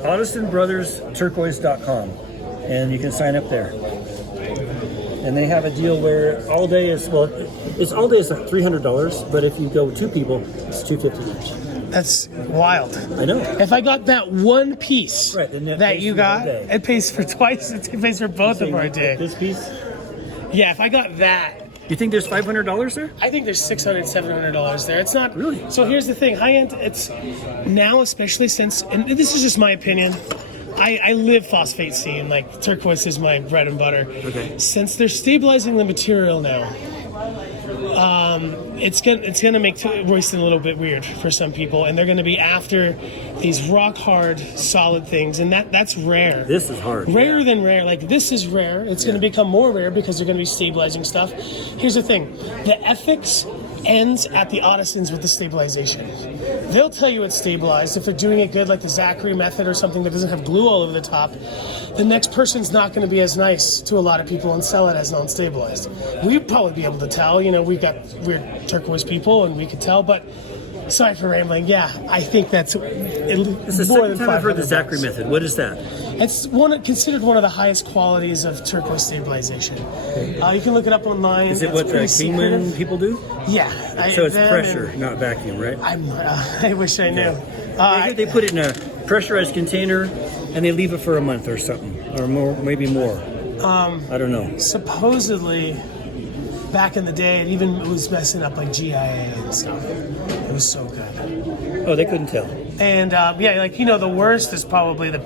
AutistonBrothersTurquoise.com, and you can sign up there. And they have a deal where all day is, well, it's all day is $300, but if you go with 2 people, it's $250. That's wild. I know. If I got that one piece Right, then that that pays you for the got, day. it pays for twice. It pays for both of our day. This piece? Yeah, if I got that, You think there's $500 there? I think there's $600, $700 there. It's not Really. So here's the thing: high end. It's now, especially since, and this is just my opinion. I live phosphate scene. Like Turquoise is my bread and butter. Okay. Since they're stabilizing the material now, it's gonna make roasting a little bit weird for some people, and they're gonna be after these rock hard solid things, and that's rare. This is hard. Rarer than rare. Like this is rare. It's going to become more rare because they're going to be stabilizing stuff. Here's the thing: the ethics ends at the Audisons with the stabilization. They'll tell you it's stabilized if they're doing it good, like the Zachary method or something that doesn't have glue all over the top. The next person's not going to be as nice to a lot of people and sell it as non-stabilized. We'd probably be able to tell. You know, we've got weird turquoise people, and we could tell, but. Sorry for rambling. Yeah, I think that's It's the more second than time I've heard the $500. Zachary method. What is that? It's considered one of the highest qualities of turquoise stabilization. You can look it up online. Is it It's what the pretty Kingman secretive. people do? Yeah. So it's them pressure, and- not vacuum, right? I wish I knew. They put it in a pressurized container and they leave it for a month or something, or more, maybe more. I don't know. Supposedly, back in the day, it even was messing up like GIA and stuff. It was so good. Oh, they couldn't tell. And yeah, like, you know, the worst is probably the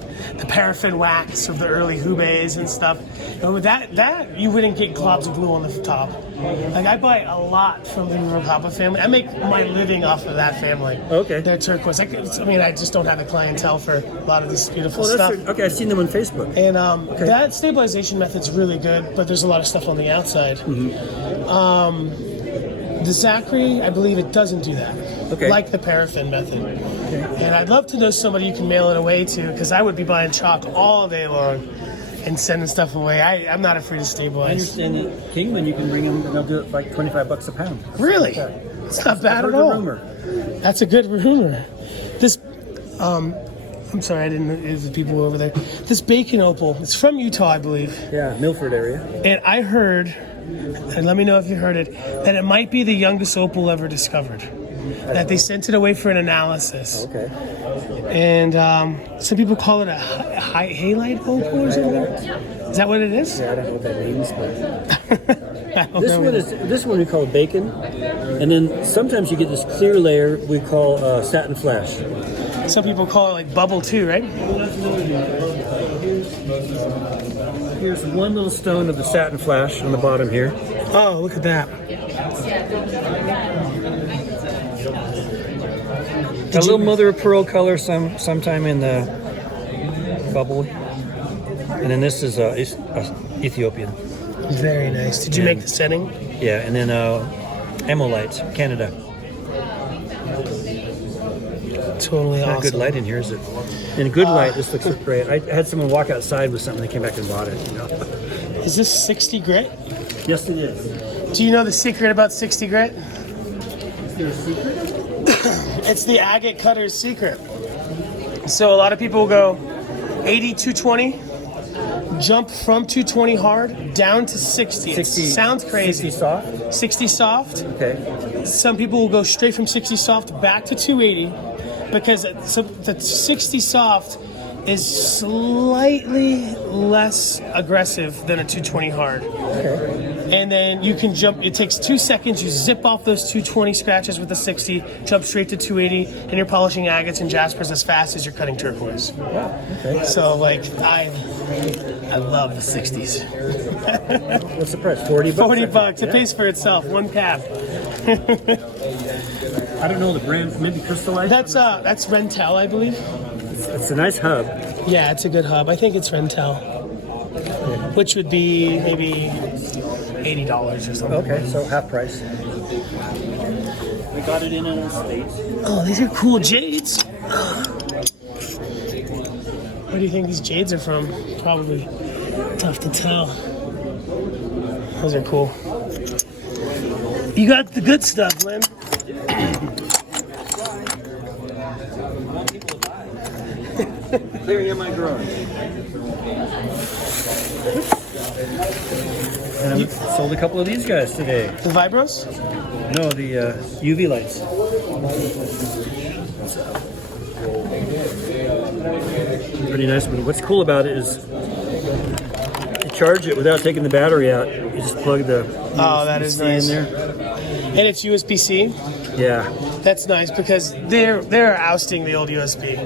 paraffin wax of the early Hubei's and stuff. But with that you wouldn't get globs of glue on the top. Like, I buy a lot from the Rubalcaba family. I make my living off of that family. Okay. They're turquoise. I mean, I just don't have the clientele for a lot of this beautiful stuff. Okay, I've seen them on Facebook. And that stabilization method's really good, but there's a lot of stuff on the outside. The Zachary, I believe it doesn't do that. Okay. Like the paraffin method. Okay. And I'd love to know somebody you can mail it away to, because I would be buying chalk all day long and sending stuff away. I'm not afraid to I stabilize. understand that Kingman, you can bring them and they'll do it for like $25 a pound. Really? It's not bad I've at heard the all. rumor. That's a good rumor. This, I'm sorry, I didn't know if the people were over there. This bacon opal, it's from Utah, I believe. Yeah, Milford area. And I heard, and let me know if you heard it, that it might be the youngest opal ever discovered. That they sent it away for an analysis. Okay. And some people call it a halide opal or something. Is that what it is? Yeah, I don't know what that means, but I don't this know. one is we call bacon, and then sometimes you get this clear layer we call satin flash. Some people call it like bubble too, right? Here's one little stone of the satin flash on the bottom here. Oh, look at that. A little mother of pearl color sometime in the bubble. And then this is Ethiopian. Very nice. Did you make the setting? Yeah, and then Emolite, Canada. Totally Not awesome. good light in here, is it? In a good light, this looks great. I had someone walk outside with something, they came back and bought it. You know? Is this 60 grit? Yes, it is. Do you know the secret about 60 grit? Is there a secret? It's the agate cutter's secret. So a lot of people will go 80, 220, jump from 220 hard down to 60. 60 Sounds crazy. 60 soft? 60 soft. Okay. Some people will go straight from 60 soft back to 280 because the 60 soft is slightly less aggressive than a 220 hard. Okay. And then you can jump, it takes 2 seconds, you zip off those 220 scratches with the 60, jump straight to 280, and you're polishing agates and jaspers as fast as you're cutting turquoise. Wow. Okay. So, like, I love the 60s. What's the price? $40? $40. It Yeah. pays for itself, one cap. I don't know the brand. Maybe Crystallite? That's Rentel, I believe. It's a nice hub. Yeah, it's a good hub. I think it's Rentel, which would be maybe $80 or something. Okay, so half price. We got it in the States. Oh, these are cool jades. Where do you think these jades are from? Probably tough to tell. Those are cool. You got the good stuff, Lynn. Clearing in my garage. And I sold a couple of these guys today. The Vibros? No, the UV lights. Pretty nice, but what's cool about it is you charge it without taking the battery out. You just plug the that is USB nice. in there. And it's USB-C? Yeah. That's nice because they're ousting the old USB.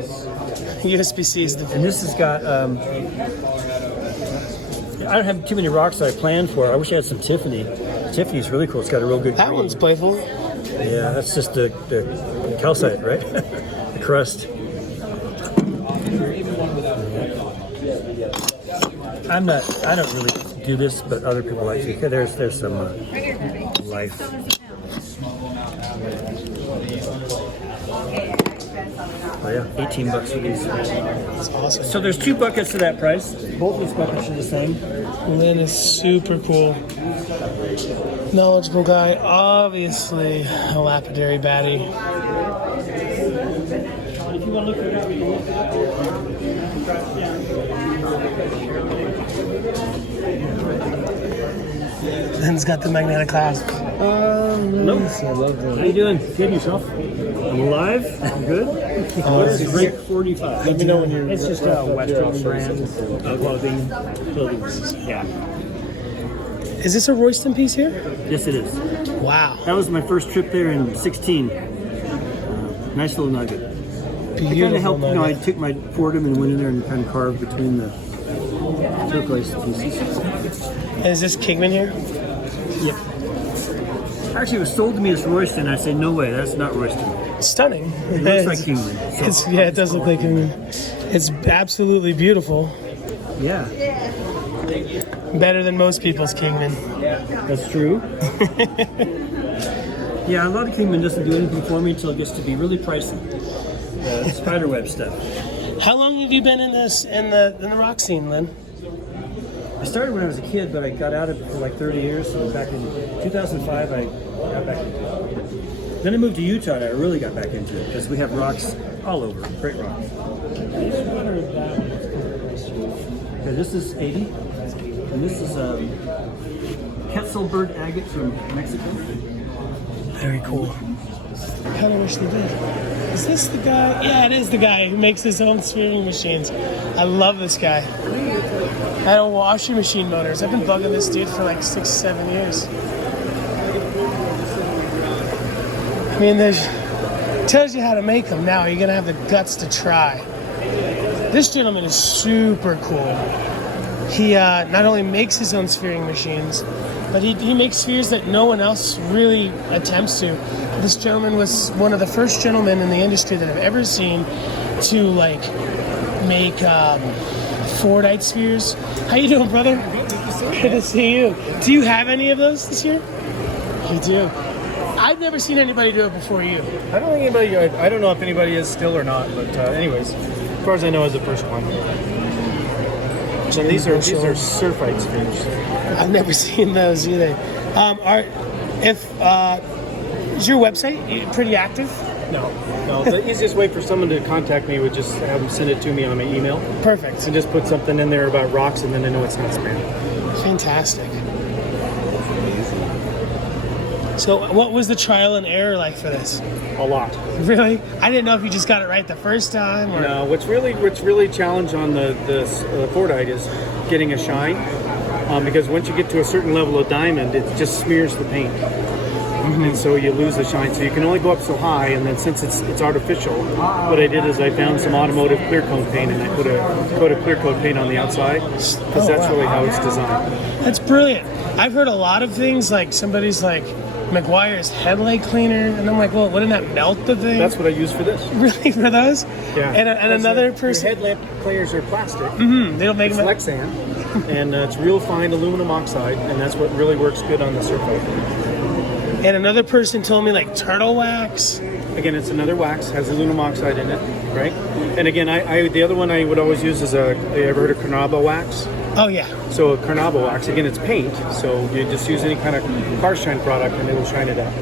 USB-C is the... And this has got, I don't have too many rocks that I planned for. I wish I had some Tiffany. Tiffany's really cool. It's got a real good That green. one's playful. Yeah, that's just the calcite, right? The crust. I don't really do this, but other people like to. There's some life. Oh yeah, $18 for these. That's awesome. So there's 2 buckets to that price. Both these buckets are the same. Lynn is super cool. Knowledgeable guy. Obviously a lapidary baddie. If you want to look at it, we can look at Lynn's got the magnetic clasp. Nope. I love them. How you doing? Good, yourself? I'm alive. I'm good. What is Break 45? Let me know when you're. It's just a Western brand of clothing. Yeah. Is this a Royston piece here? Yes, it is. Wow. That was my first trip there in 16. Nice little nugget. I kind of Beautiful helped, I nugget. took my Fordham and went in there and kind of carved between the turquoise pieces. Is this Kingman here? Yep. Actually, it was sold to me as Royston. I say, no way, that's not Royston. Stunning. It looks like Kingman. So, Yeah, it does look like Kingman. It's absolutely beautiful. yeah, Better than most people's Kingman. that's true. Yeah, a lot of Kingman doesn't do anything for me until it gets to be really pricey. Spiderweb stuff. How long have you been in the rock scene, Lynn? I started when I was a kid, but I got out of it for like 30 years. So back in 2005, I got back into it. Then I moved to Utah, and I really got back into it because we have rocks all over, great rocks. Okay, this is 80, and this is Quetzalbird agate from Mexico. Very cool. I kind of wish they did. Is this the guy? Yeah, it is the guy who makes his own swimming machines. I love this guy. I had a washing machine motors. I've been bugging this dude for like 6-7 years. I mean, tells you how to make them. Now you're gonna have the guts to try. This gentleman is super cool. He not only makes his own sphering machines, but he makes spheres that no one else really attempts to. This gentleman was one of the first gentlemen in the industry that I've ever seen to like make Fordite spheres. How you doing, brother? Good to see you. Do you have any of those this year? You do. I've never seen anybody do it before you. I don't think anybody. I don't know if anybody is still or not, but anyways, as far as I know, is the first one. So these are surfite spheres. I've never seen those either. Is your website pretty active? No. The easiest way for someone to contact me would just have them send it to me on my email, Perfect. and just put something in there about rocks, and then they know it's not spam. Fantastic. So, what was the trial and error like for this? A lot. Really? I didn't know if you just got it right the first time. Or... No, what's really challenge on the Fordite is getting a shine, because once you get to a certain level of diamond, it just smears the paint, and so you lose the shine. So you can only go up so high, and then since it's artificial, what I did is I found some automotive clear coat paint, and I put a coat of clear coat paint on the outside, because that's really how it's designed. That's brilliant. I've heard a lot of things like somebody's like McGuire's headlight cleaner, and I'm like, well, wouldn't that melt the thing? That's what I use for this. Really for those? Yeah. And another Your person. headlamp cleaners are plastic. They don't make It's them. Lexan, and it's real fine aluminum oxide, and that's what really works good on the surfite. And another person told me like turtle wax. Again, it's another wax, has aluminum oxide in it, right? And again, I the other one I would always use is you ever heard of Carnauba wax? Oh yeah. So Carnauba wax, again, it's paint, so you just use any kind of car shine product and it will shine it up.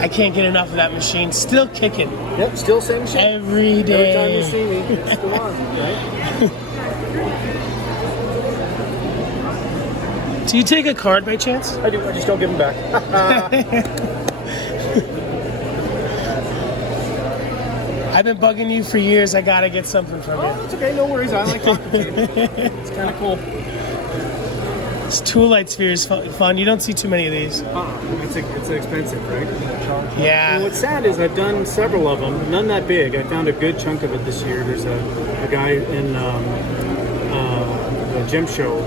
I can't get enough of that machine. Still kicking. Yep, still same shit. Every day. Every time you see me, it's still on, right? Do you take a card by chance? I do, I just don't give them back. I've been bugging you for years. I gotta get something from you. Oh, it's okay, no worries. I like talking to you. It's kind of cool. This Toolite sphere is fun. You don't see too many of these. It's expensive, right? Yeah. And what's sad is I've done several of them, none that big. I found a good chunk of it this year. There's a guy in the gym show.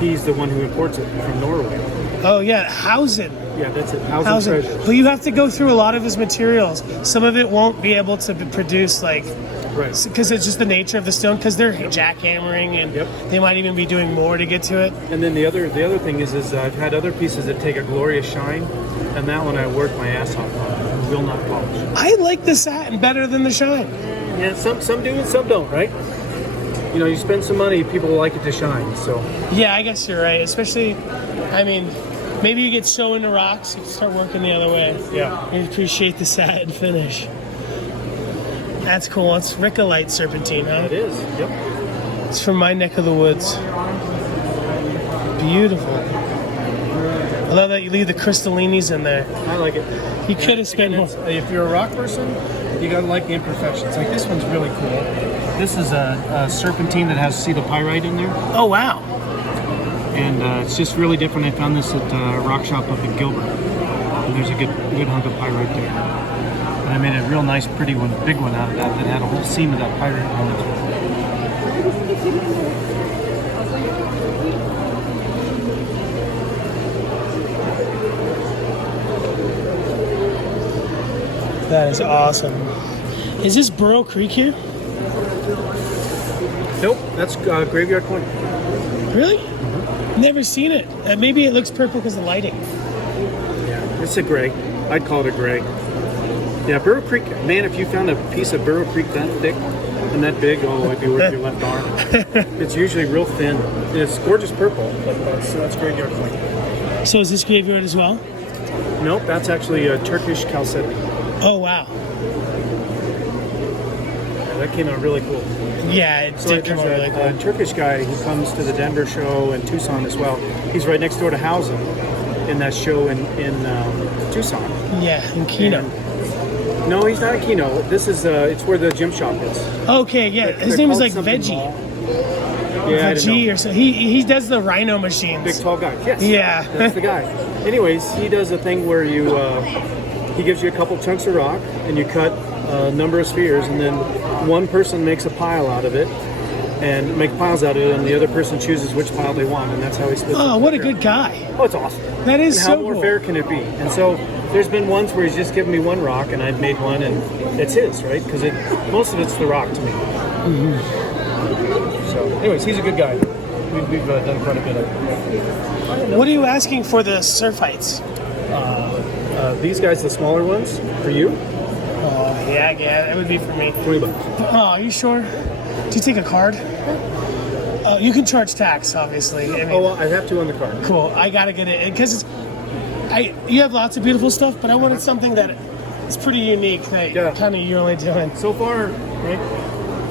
He's the one who imports it from Norway. Oh yeah, Hausen. Yeah, that's it. Hausen Treasures. But you have to go through a lot of his materials. Some of it won't be able to produce like, Right. because it's just the nature of the stone. Because they're jackhammering, and they might even be doing more to get to it. And then the other thing is I've had other pieces that take a glorious shine, and that one I work my ass off on. I will not polish. I like the satin better than the shine. Yeah, some do and some don't, right? You know, you spend some money, people like it to shine. So Yeah, I guess you're right. Especially, I mean, maybe you get so into rocks, you start working the other way. yeah, You appreciate the satin finish. That's cool. It's Rickolite serpentine, huh? it is. Yep. It's from my neck of the woods. Beautiful. I love that you leave the crystallinis in there. I like it. You could have spent more. If you're a rock person, you gotta like the imperfections. Like this one's really cool. This is a serpentine that has cetopyrite in there, Oh wow. and it's just really different. I found this at a rock shop up in Gilbert, and there's a good hunk of pyrite there. And I made a real nice, pretty one, big one out of that had a whole seam of that pyrite on it. That is awesome. Is this Burrow Creek here? Nope, that's Graveyard Point. Really? Never seen it. Maybe it looks purple because of lighting. Yeah, it's a gray. I'd call it a gray. Yeah, Burrow Creek, man, if you found a piece of Burrow Creek that thick and that big, oh, it'd be worth your left arm. It's usually real thin. It's gorgeous purple, but that's Graveyard Point. So is this graveyard as well? Nope, that's actually a Turkish chalcedony. Oh wow. Yeah, that came out really cool. Yeah, it So did come there's out really a cool. Turkish guy who comes to the Denver show and Tucson as well. He's right next door to Hausen in that show in Tucson. Yeah, in Keno. And- no, he's not a Keno. This is it's where the gym shop is. Okay, yeah. His They're name is called like something Veggie. Mall. Yeah, I don't Veggie know. or so. He does the rhino machines. Big tall guy. Yes. Yeah. That's the guy. Anyways, he does a thing where he gives you a couple chunks of rock and you cut a number of spheres, and then one person makes a pile out of it and make piles out of it, and the other person chooses which pile they want, and that's how he splits. Oh, it. what a good guy. Oh, it's awesome. That is And so how more cool. fair can it be? And so there's been ones where he's just given me one rock, and I've made one, and it's his, right? Because most of it's the rock to me. Mm-hmm. So, anyways, he's a good guy. We've done quite a bit of it. What are you asking for the surfites? These guys, the smaller ones, for you, Oh, yeah, that would be for me. $20. Oh, are you sure? Do you take a card? You can charge tax, obviously. I mean, Oh, well, I have to on the card. cool. I gotta get it because you have lots of beautiful stuff, but I wanted something that is pretty unique that Yeah. kind of you're only doing. So far, right?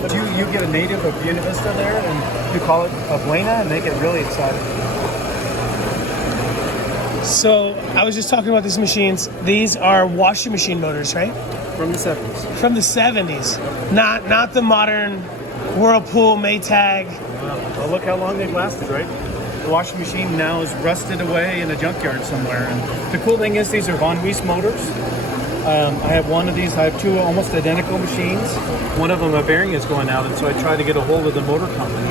But you get a native of Buena Vista there, and you call it a Buena, and they get really excited. So I was just talking about these machines. These are washing machine motors, right? From the 70s. From the 70s, not the modern Whirlpool Maytag. Well, look how long they've lasted, right? The washing machine now is rusted away in a junkyard somewhere. And the cool thing is these are Von Weiss motors. I have one of these. I have two almost identical machines. One of them, a bearing is going out, and so I tried to get a hold of the motor company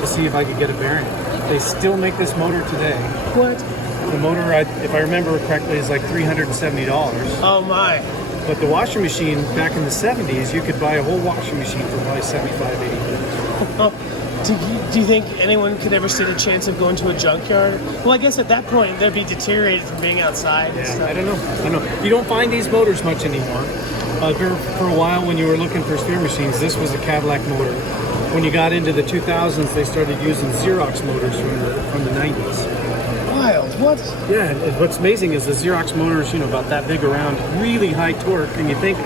to see if I could get a bearing. They still make this motor today. What? The motor, if I remember correctly, is like $370. Oh my. But the washing machine back in the 70s, you could buy a whole washing machine for probably $75, $80. Do you think anyone could ever stand a chance of going to a junkyard? Well, I guess at that point they'd be deteriorated from being outside and stuff. I don't know. You don't find these motors much anymore. For a while, when you were looking for sphere machines, this was a Cadillac motor. When you got into the 2000s, they started using Xerox motors from the 90s. Wild. What? Yeah, and what's amazing is the Xerox motors, about that big around, really high torque, and you think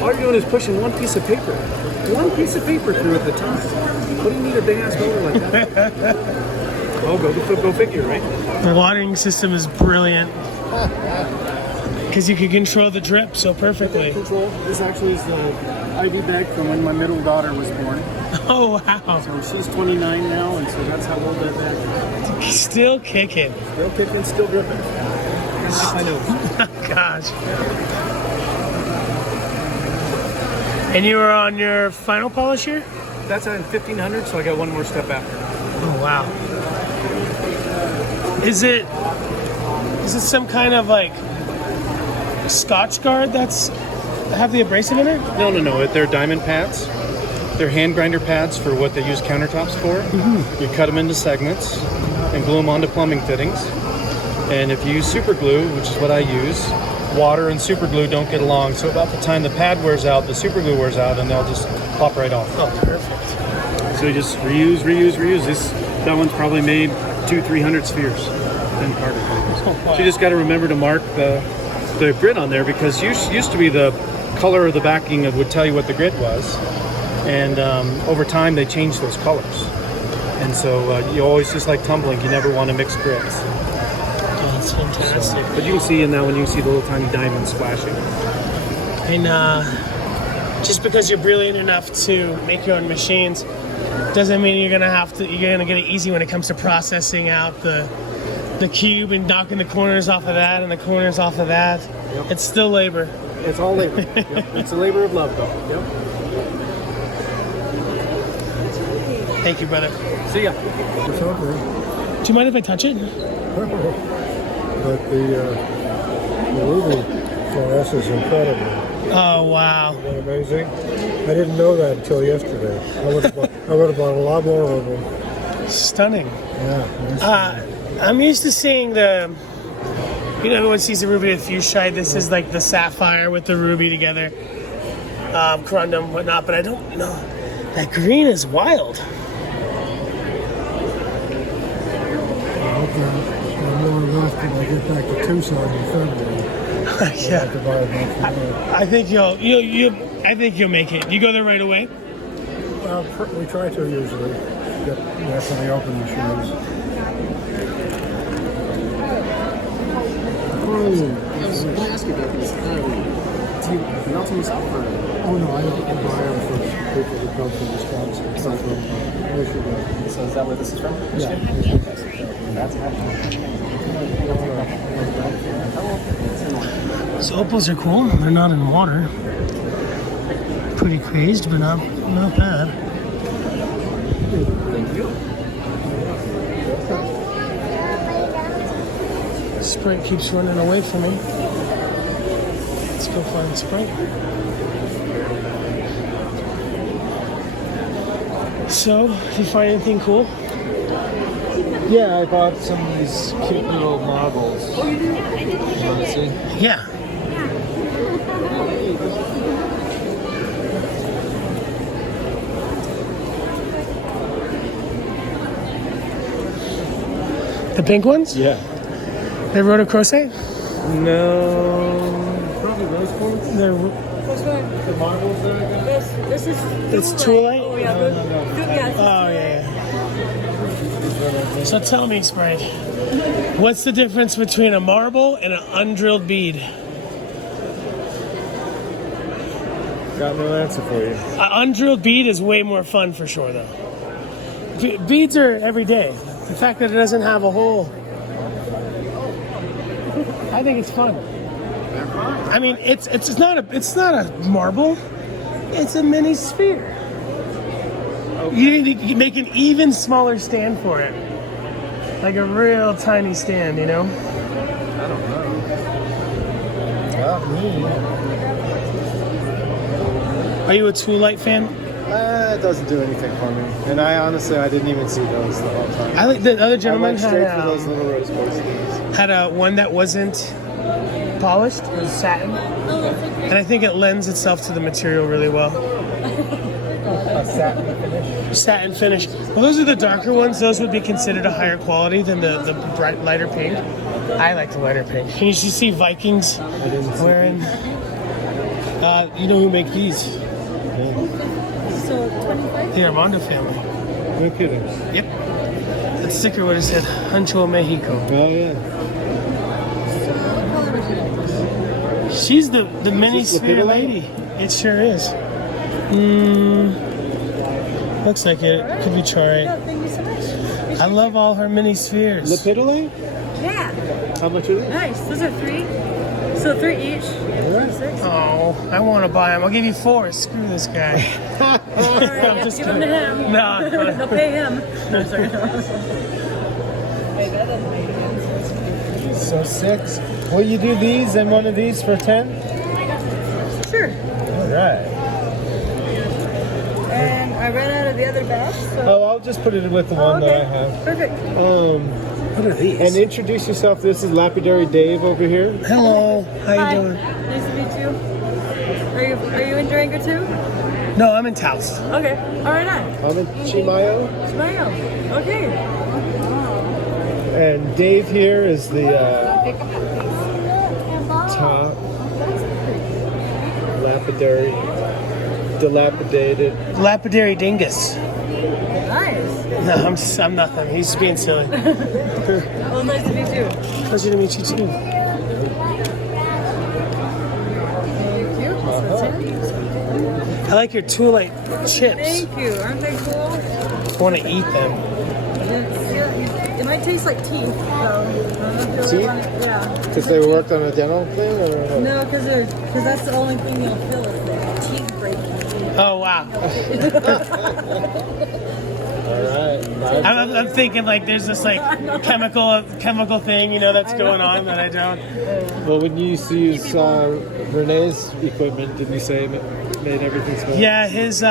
all you're doing is pushing one piece of paper through at the time. What do you need a big ass motor like that? Oh, go figure, right? The watering system is brilliant because you can control the drip so perfectly. Control. This actually is the IV bag from when my middle daughter was born. Oh wow! So she's 29 now, and so that's how old that bag is. Still kicking. Still kicking, still gripping. I know. Gosh. And you were on your final polish here? That's at 1500, so I got one more step after. Oh wow! Is it some kind of like Scotch guard that's have the abrasive in it? No. They're diamond pads. They're hand grinder pads for what they use countertops for. Mm-hmm. You cut them into segments and glue them onto plumbing fittings. And if you use super glue, which is what I use, water and super glue don't get along. So about the time the pad wears out, the super glue wears out, and they'll just pop right off. Oh, perfect. So you just reuse. That one's probably made 200-300 spheres. Then part of it. Oh, wow. So you just got to remember to mark the grid on there, because used to be the color of the backing that would tell you what the grid was. And over time, they changed those colors. And so you always, just like tumbling, you never want to mix grids. That's fantastic. But you can see in that one, you can see the little tiny diamonds flashing. And just because you're brilliant enough to make your own machines doesn't mean you're gonna get it easy when it comes to processing out the cube and knocking the corners off of that and the corners off of that. Yep. It's still labor. It's all labor. Yep. It's a labor of love, though. Yep. Thank you, brother. See ya. It's okay. Do you mind if I touch it? But the ruby glass is incredible. Oh, wow. Isn't that amazing? I didn't know that until yesterday. I would have bought a lot more of them. Stunning. Yeah. I'm used to seeing everyone sees the ruby with fuchsite. This is like the sapphire with the ruby together. Corundum, whatnot, but I don't know. That green is wild. I'm more rusted when I get back to Tucson in February. Yeah. I think you'll make it. You go there right away? Well, we try to usually get after the open machines. I was going to ask you about this. Do you melt them yourself? Oh no, I buy them from people who come from Wisconsin. Come from Michigan. So is that where this is from? Yeah. That's happening. So opals are cool. They're not in water. Pretty crazed, but not bad. Thank you. Sprite keeps running away from me. Let's go find Sprite. So, did you find anything cool? Yeah, I bought some of these cute little marbles. Oh, you did? I didn't. You want to see? Yeah. The pink ones? Yeah. They rotocrosate? No. Probably those ones. They're The marbles that I got. This is It's Toolite? Oh yeah, Oh yeah. So tell me, Sprite, what's the difference between a marble and an undrilled bead? Got no answer for you. An undrilled bead is way more fun for sure, though. Beads are every day. The fact that it doesn't have a hole, I think it's fun. I mean, it's not a marble. It's a mini sphere. You need to make an even smaller stand for it, like a real tiny stand, you know. I don't know. Not me. Are you a Toolite fan? It doesn't do anything for me. And I honestly, I didn't even see those the whole time. I like the other I gentleman went straight had, for those little rose quartz. had a one that wasn't polished. It was satin, and I think it lends itself to the material really well. A satin finish. Satin finish. Well, those are the darker ones. Those would be considered a higher quality than the bright lighter pink. I like the lighter pink. Can you see Vikings wearing? You know who make these? So 25? The Armando family. No kidding. Yep. That sticker would have said Huncho Mexico. Oh yeah. She's the mini this sphere Lapidary? lady. It sure is. Looks like it. Could be Chari. Oh, thank you so much. I love all her mini spheres. Lapidary? Yeah. How much are they? Nice. Those are 3. So 3 each. Yeah. 6. Oh, I want to buy them. I'll give you 4. Screw this guy. I'm just Give them kidding. to him. No. They'll pay him. No, sorry. So 6. Will you do these and one of these for 10? Sure. All right. And I ran out of the other batch. So. Oh, I'll just put it with the one that I have. Perfect. What are these? And introduce yourself. This is Lapidary Dave over here. Hello. How you Hi. doing? Nice to meet you. Are you in Durango too? No, I'm in Taos. Okay. All right. I'm in Chimayo. Smile. Okay. And Dave here is the top lapidary, dilapidated. Lapidary dingus. Nice. No, I'm nothing. He's just being silly. Well, nice to meet you. Pleasure to meet you too. Thank you. So 10. I like your Toolite chips. Thank you. Aren't they cool? I want to eat them. It might taste like teeth, though. I don't know if you really Teeth? want it. Yeah. Because they worked on a dental thing, or No, because that's the only thing you'll feel is the teeth breaking. Oh wow. All right. I'm thinking like there's this like chemical thing, you know, that's going on that I don't. Well, when you used to use Renee's equipment, didn't you say it made everything smell? Yeah, his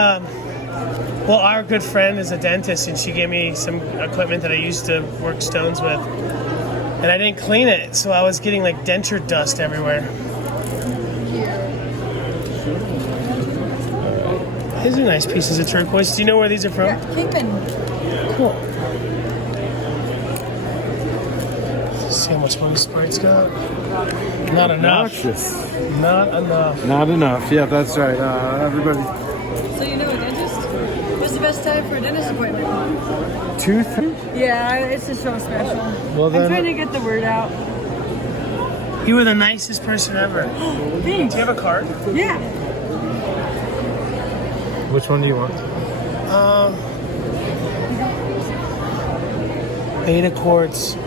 well, our good friend is a dentist, and she gave me some equipment that I used to work stones with, and I didn't clean it, so I was getting like denture dust everywhere. These are nice pieces of turquoise. Do you know where these are from? Yeah, Kingman. Cool. Let's see how much money Sprite's got. Not enough. Noxious. Not enough. Not enough. Yeah, that's right. Everybody. So you know a dentist? What's the best time for a dentist appointment? Tooth? Yeah, it's just so special. Well, I'm then- trying to get the word out. You were the nicest person ever. Thanks. Do you have a card? Yeah. Which one do you want? Beta quartz. Let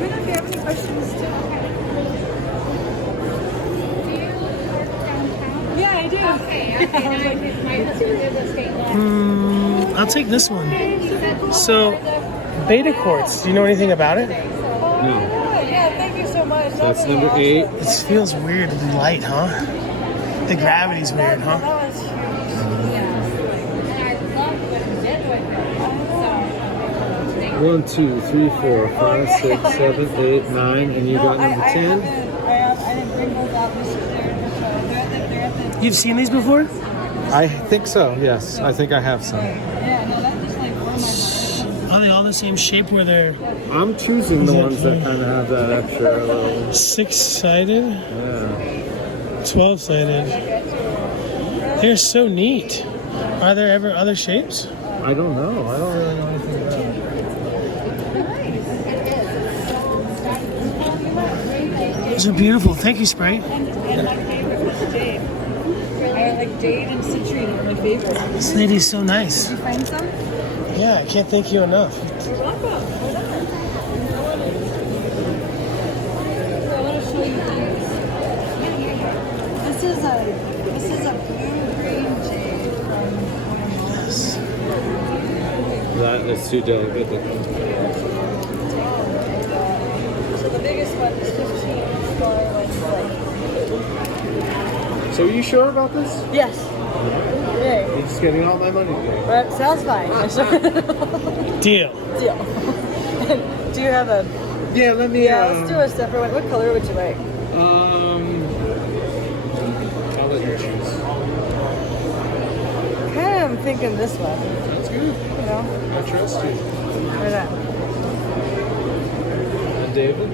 me know if you have any questions too. Yeah, I do. I'll take this one. So, beta quartz. Do you know anything about it? No. Yeah, thank you so much. That's number 8. It feels weirdly light, huh? The gravity's weird, huh? That was huge. 1, 2, 3, 4, 5, 6, 7, 8, 9, and you got number 10. I didn't bring those out. They're at the You've seen these before? I think so. Yes, I think I have some. yeah, no, that just like blew my mind. Are they all the same shape where they're I'm choosing the ones that kind of have that extra little. 6-sided? Yeah. 12-sided. They're so neat. Are there ever other shapes? I don't know. I don't really know anything about it. Those are beautiful. Thank you, Sprite. And my favorite was jade. I like jade and citrine are my favorites. This lady's so nice. Did you find some? Yeah, I can't thank you enough. You're welcome. I want to show you these. This is a blue-green jade from That is too delicate. So the biggest one is 15, smaller one's like So are you sure about this? Yes. Yay. You're just getting all my money today. That sounds fine. Deal. Deal. Do you have a... Yeah, let me... Yeah, let's do a separate one. What color would you like? I'll let you choose. Kind of thinking this one. That's good. You know? I trust you. Or that. David?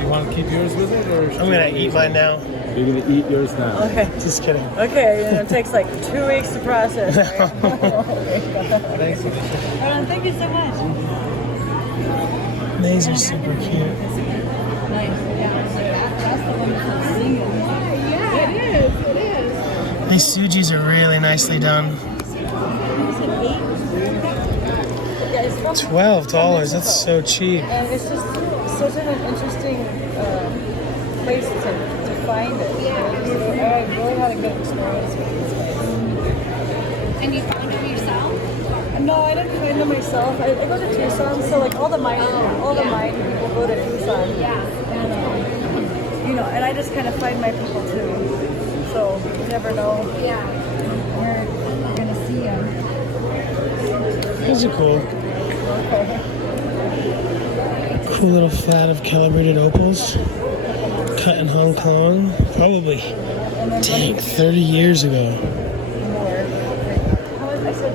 You want to keep yours with it? Or I'm gonna eat mine now. You're going to eat yours now. Okay. Just kidding. Okay, and it takes like 2 weeks to process, right? Thanks. Hold on, thank you so much. These are super cute. These sujis are really nicely done. $12. That's so cheap. And it's just such an interesting place to find it. So I really had a good experience with this place. And you found them yourself? No, I didn't find them myself. I go to Tucson, so like all the mining people go to Tucson. Yeah. And you know, and I just kind of find my people too. So you never know. Yeah. You're gonna see them. These are cool. Cool little flat of calibrated opals. Cut in Hong Kong. Probably, dang, 30 years ago. More. I said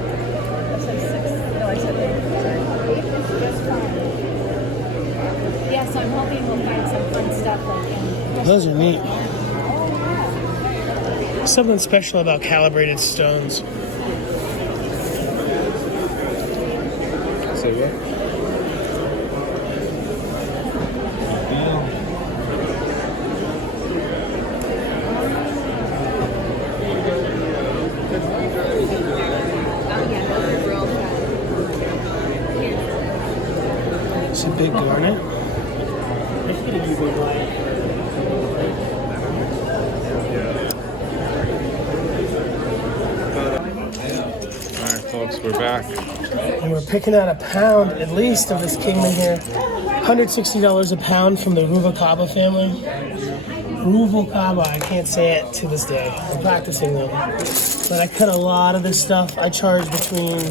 6. No, I said 8. Sorry. Yeah, so I'm hoping we'll find some fun stuff like in. Those are neat. Something special about calibrated stones. Say what? It's a big garnet. Alright, folks, we're back. And we're picking out a pound at least of this kingman here. $160 a pound from the Ruvalcaba family. Ruvalcaba, I can't say it to this day. I'm practicing though. But I cut a lot of this stuff. I charge between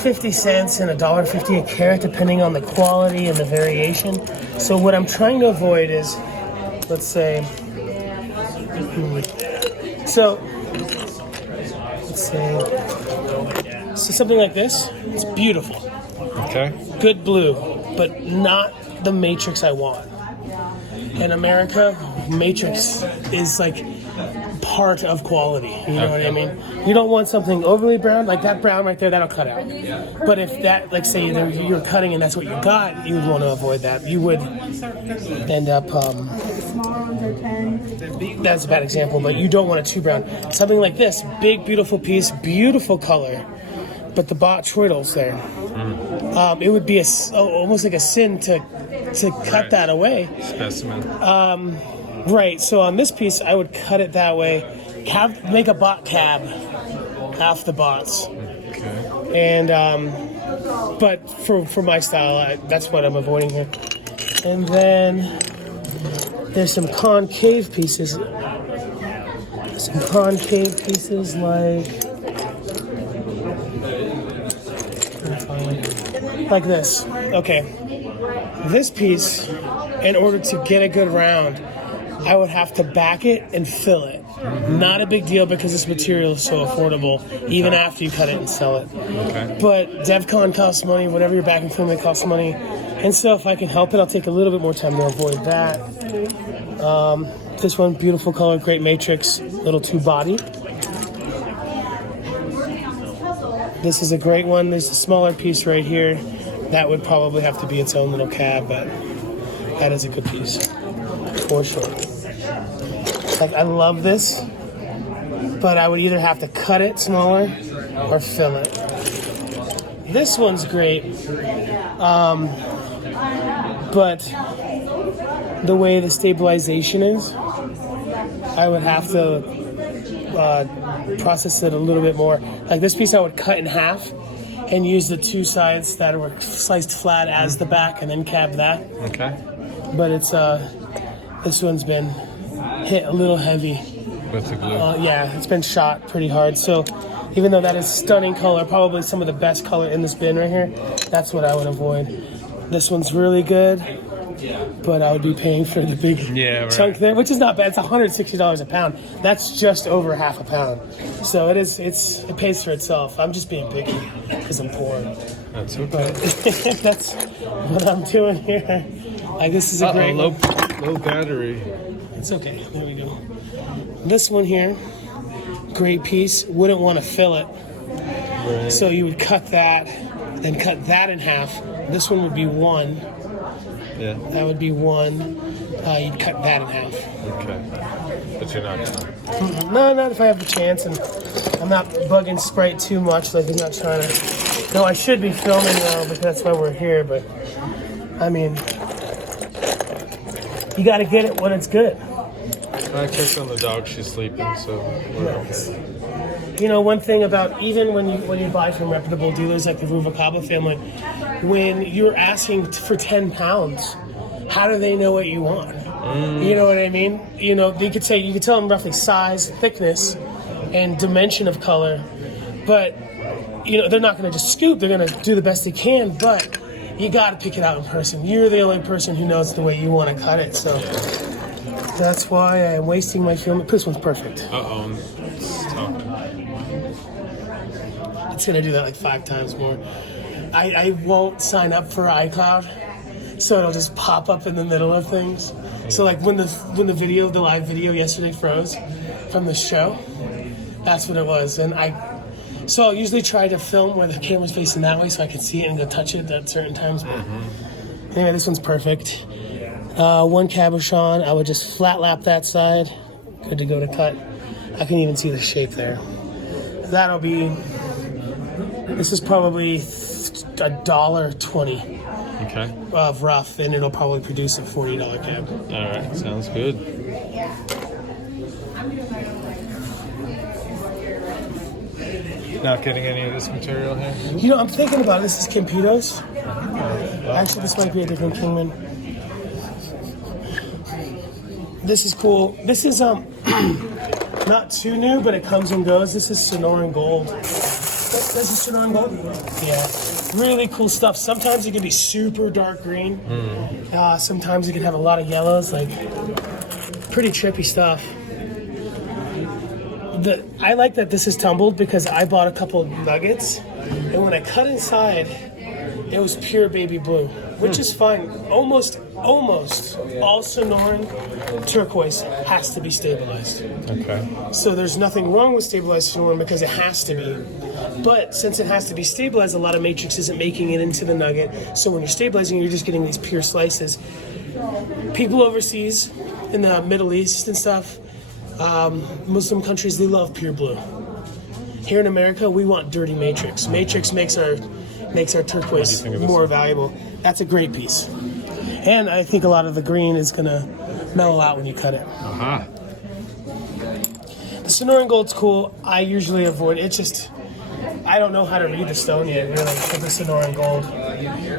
50 cents and $1.50 a carat depending on the quality and the variation. So what I'm trying to avoid is, let's say, so something like this, it's beautiful. Okay. Good blue, but not the matrix I want. In America, matrix is like part of quality. You know what I mean? You don't want something overly brown, like that brown right there, that'll cut out. But if that, like say you're cutting and that's what you got, you would want to avoid that. You would end up, that's a bad example, but you don't want it too brown. Something like this, big, beautiful piece, beautiful color, but the bot troidals there. It would be almost like a sin to cut that away. Specimen. Right, so on this piece, I would cut it that way, make a bot cab, half the bots. Okay. And, but for my style, that's what I'm avoiding here. And then there's some concave pieces. Like this. Okay. This piece, in order to get a good round, I would have to back it and fill it. Not a big deal because this material is so affordable, even after you cut it and sell it. Okay. But DevCon costs money, whatever you're backing from it costs money. And so if I can help it, I'll take a little bit more time to avoid that. This one, beautiful color, great matrix, little two body. This is a great one. There's a smaller piece right here. That would probably have to be its own little cab, but that is a good piece, for sure. Like, I love this, but I would either have to cut it smaller or fill it. This one's great, but the way the stabilization is, I would have to process it a little bit more. Like this piece I would cut in half and use the two sides that were sliced flat as the back and then cab that. Okay. But it's this one's been hit a little heavy. With the glue. Yeah, it's been shot pretty hard. So even though that is stunning color, probably some of the best color in this bin right here, that's what I would avoid. This one's really good, but I would be paying for the big chunk there, which is not bad. It's $160 a pound. That's just over half a pound. So it pays for itself. I'm just being picky because I'm poor. That's okay. But that's what I'm doing here. Like, this is a great low battery. It's okay. There we go. This one here, great piece. Wouldn't want to fill it. Right. So you would cut that, then cut that in half. This one would be one. Yeah. That would be one. You'd cut that in half. Okay. But you're not gonna. No, not if I have the chance, and I'm not bugging Sprite too much. Like, I'm not trying to. No, I should be filming now, because that's why we're here. But I mean, you got to get it when it's good. I checked on the dog. She's sleeping, so we're okay. You know, one thing about even when you buy from reputable dealers like the Ruvalcaba family, when you're asking for 10 pounds, how do they know what you want? You know what I mean? You know, you could tell them roughly size, thickness, and dimension of color, but you know, they're not going to just scoop. They're going to do the best they can, but you got to pick it out in person. You're the only person who knows the way you want to cut it, so that's why I'm wasting my film. This one's perfect. It's tough. It's going to do that like 5 times more. I won't sign up for iCloud, so it'll just pop up in the middle of things. So like when the live video yesterday froze from the show, that's what it was. And so I'll usually try to film where the camera's facing that way so I can see it and go touch it at certain times. But anyway, this one's perfect. One cabochon, I would just flat lap that side. Good to go to cut. I can even see the shape there. This is probably $1.20 Okay. of rough, and it'll probably produce a $40 cab. All right. Sounds good. Not getting any of this material here? You know, I'm thinking about it. This is Campitos. Actually, this might be a different Kingman. This is cool. This is not too new, but it comes and goes. This is Sonoran Gold. This is Sonoran Gold? Yeah. Really cool stuff. Sometimes it can be super dark green. Sometimes it can have a lot of yellows. Like, pretty trippy stuff. I like that this is tumbled because I bought a couple nuggets, and when I cut inside, it was pure baby blue, which is fine. Almost all Sonoran turquoise has to be stabilized. Okay. So there's nothing wrong with stabilized Sonoran because it has to be. But since it has to be stabilized, a lot of matrix isn't making it into the nugget. So when you're stabilizing, you're just getting these pure slices. People overseas, in the Middle East and stuff, Muslim countries, they love pure blue. Here in America, we want dirty matrix. Matrix makes our turquoise more valuable. That's a great piece. And I think a lot of the green is gonna mellow out when you cut it. The Sonoran Gold's cool. I usually avoid it. I don't know how to read the stone yet, really, for the Sonoran Gold.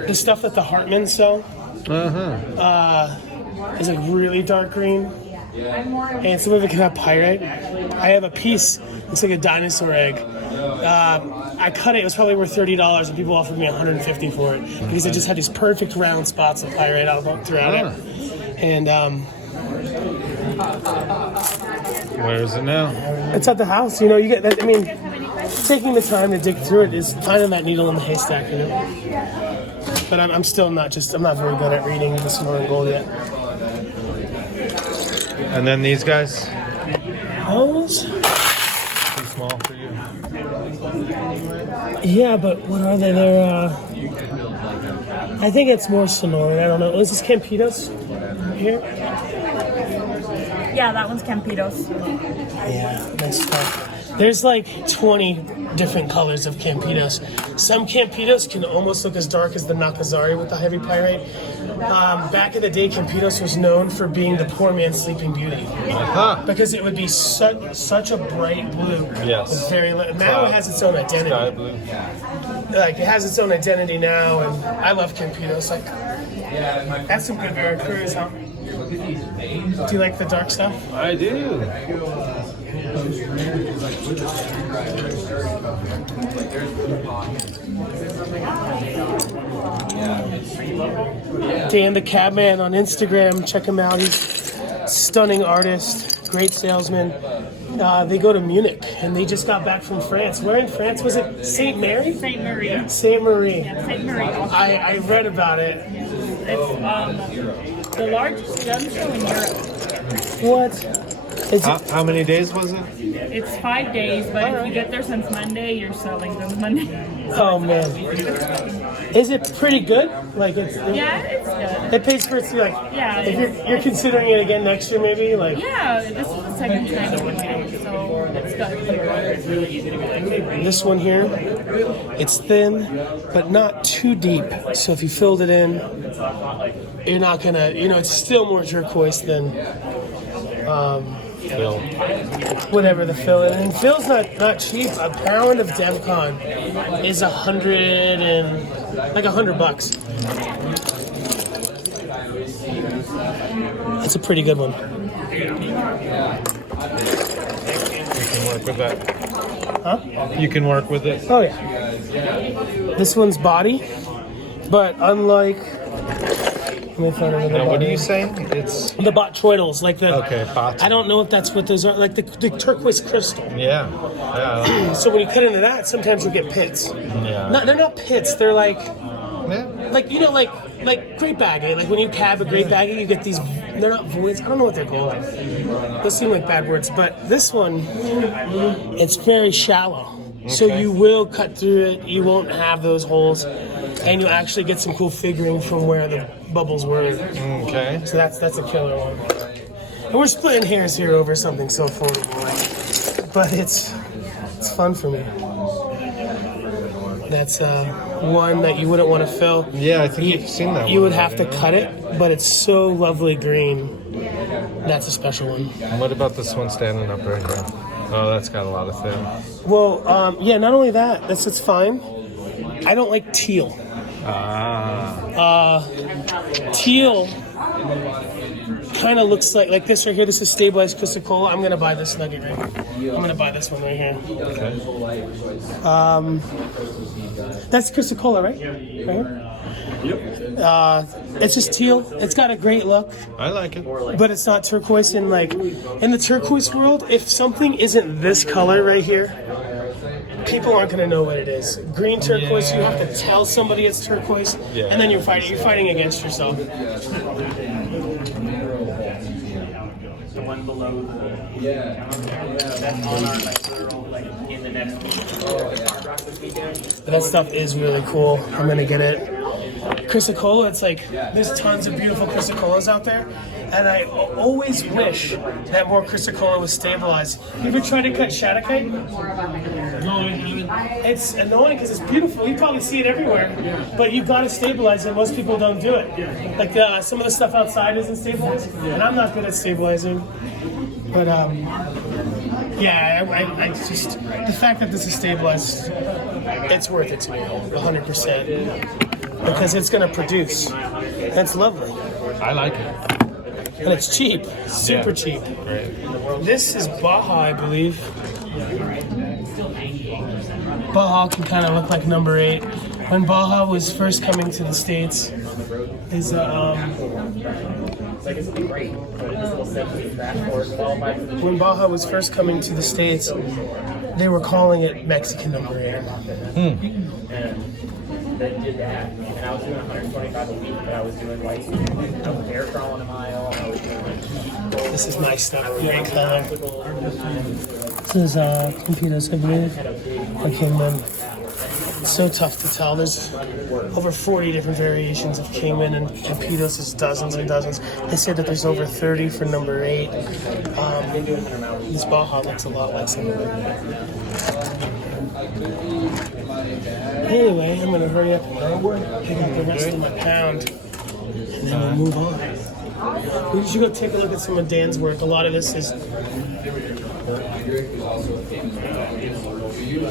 The stuff that the Hartmans sell is like really dark green. And some of it can have pyrite. I have a piece, it's like a dinosaur egg. I cut it was probably worth $30, and people offered me $150 for it because it just had these perfect round spots of pyrite all throughout it. And where is it now? it's at the house. You know, you get that. I mean, taking the time to dig through it is finding that needle in the haystack. You know. But I'm not very good at reading the Sonoran Gold yet. And then these guys? Those? Too small for you? Yeah, but what are they? They're, I think it's more Sonoran. I don't know. Is this Campitos here? Yeah, that one's Campitos. Yeah, nice stuff. There's like 20 different colors of Campitos. Some Campitos can almost look as dark as the Nakazari with the heavy pyrite. Back in the day, Campitos was known for being the poor man's Sleeping Beauty. Because it would be such a bright blue. Yes. With now it has its own identity. Sky blue. Like, it has its own identity now, and I love Campitos. Like, that's some good Veracruz, huh? Do you like the dark stuff? I do. Dan the Cabman on Instagram. Check him out. He's a stunning artist, great salesman. They go to Munich, and they just got back from France. Where in France was it? Saint Mary? Saint Marie. Saint Marie. Yeah, Saint Marie. I read about it. It's the largest gun show in Europe. What? Is it? How many days was it? It's 5 days, but if you get there since Monday, you're selling them Monday. Oh man. Is it pretty good? Like it's. Yeah, it's good. It pays for it to like. Yeah. If you're considering it again next year, maybe like. Yeah, this is the second time it went in, so it's good. This one here, it's thin, but not too deep. So if you filled it in, you're not gonna. It's still more turquoise than. Whatever the fill is. And fill's not cheap. A pound of DevCon is $100. It's a pretty good one. You can work with that. Huh? You can work with it. Oh yeah. This one's body, but unlike. Let me find another Now, what body. are you saying? It's The botroidals, like the. okay. Bot. I don't know if that's what those are. Like the turquoise crystal. Yeah. Yeah. So when you cut into that, sometimes you'll get pits. Yeah. No, they're not pits. They're like Yeah. grape agate. Like when you cab a grape agate, you get these. They're not voids. I don't know what they're called. Those seem like bad words, but this one, it's very shallow. So Okay. you will cut through it. You won't have those holes, and you actually get some cool figuring from where the bubbles were. Okay. So that's a killer one. And we're splitting hairs here over something so affordable, but it's fun for me. That's one that you wouldn't want to fill. Yeah, I think you've seen that. You one would have to already. cut it, but it's so lovely green. That's a special one. And what about this one standing up right here? Oh, that's got a lot of thin. Well, yeah. Not only that, it's fine. I don't like teal. Teal kind of looks like this right here. This is stabilized Chrysocolla. I'm gonna buy this nugget right here. I'm gonna buy this one right here. Okay. That's Chrysocolla, right? Right here. Yep. It's just teal. It's got a great look, I like it. but it's not turquoise. And like in the turquoise world, if something isn't this color right here, people aren't gonna know what it is. Green turquoise, you have to tell somebody it's turquoise, Yeah. and then you're fighting against yourself. The one below that's on our in the next But that stuff is really cool. I'm gonna get it. Chrysocolla, it's like there's tons of beautiful Chrysocollas out there, and I always wish that more Chrysocolla was stabilized. You ever tried to cut Shattuckite? No, it's annoying because it's beautiful. You probably see it everywhere, but you've got to stabilize it. Most people don't do it. Like some of the stuff outside isn't stabilized, and I'm not good at stabilizing. But yeah, I just the fact that this is stabilized, it's worth it to me, 100%, because it's gonna produce. That's lovely, I like it. and it's cheap, super cheap. Great. This is Baja, I believe. Baja can kind of look like number 8. When Baja was first coming to the States, when Baja was first coming to the States, they were calling it Mexican number 8. That did that, and I was doing 125 a week, but I was doing like bear crawling a mile. I was doing This is my stuff, great color. This is Campitos, I believe. Okay, man. It's so tough to tell. There's over 40 different variations of Kingman, and Campitos is dozens and dozens. They said that there's over 30 for number 8. This Baja looks a lot like some of them. Anyway, I'm going to hurry up and pick up the rest of my pound, and then we'll move on. We should go take a look at some of Dan's work. A lot of this is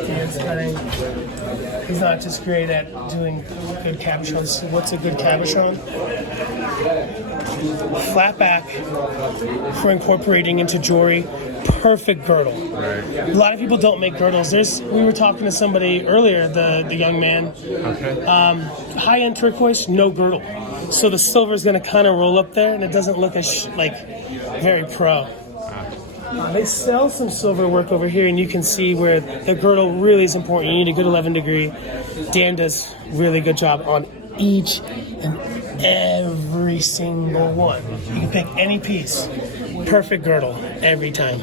Dan's cutting. He's not just great at doing good cabochons. What's a good cabochon? flat back for incorporating into jewelry. Perfect girdle. A lot of people don't make girdles. We were talking to somebody earlier, the young man. Okay. High-end turquoise, no girdle. So the silver is going to kind of roll up there, and it doesn't look as very pro. They sell some silver work over here, and you can see where the girdle really is important. You need a good 11 degree. Dan does really good job on each and every single one. You can pick any piece. Perfect girdle every time.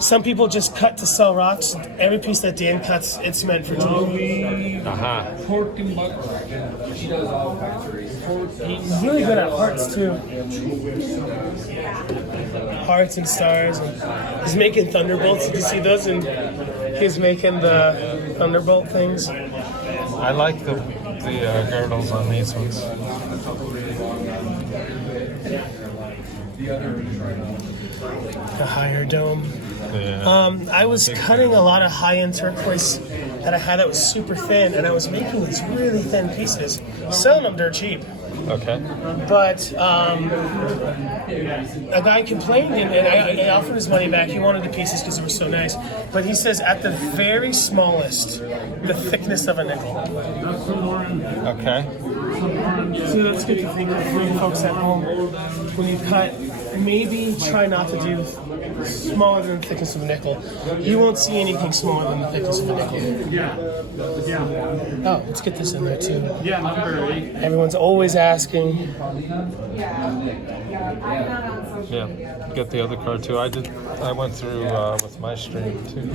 Some people just cut to sell rocks. Every piece that Dan cuts, it's meant for jewelry. He's really good at hearts too. Hearts and stars. And he's making thunderbolts. Did you see those? And he's making the thunderbolt things. I like the girdles on these ones. The higher dome. Yeah. I was cutting a lot of high-end turquoise that I had that was super thin, and I was making these really thin pieces, selling them dirt cheap. Okay. But a guy complained, and I offered his money back. He wanted the pieces because they were so nice. But he says at the very smallest, the thickness of a nickel. Okay. So that's good to think of for you folks at home. When you cut, maybe try not to do smaller than the thickness of a nickel. You won't see anything smaller than the thickness of a nickel. Oh, let's get this in there too. Yeah, number 8. Everyone's always asking. Yeah. Get the other card too. I went through with my stream too.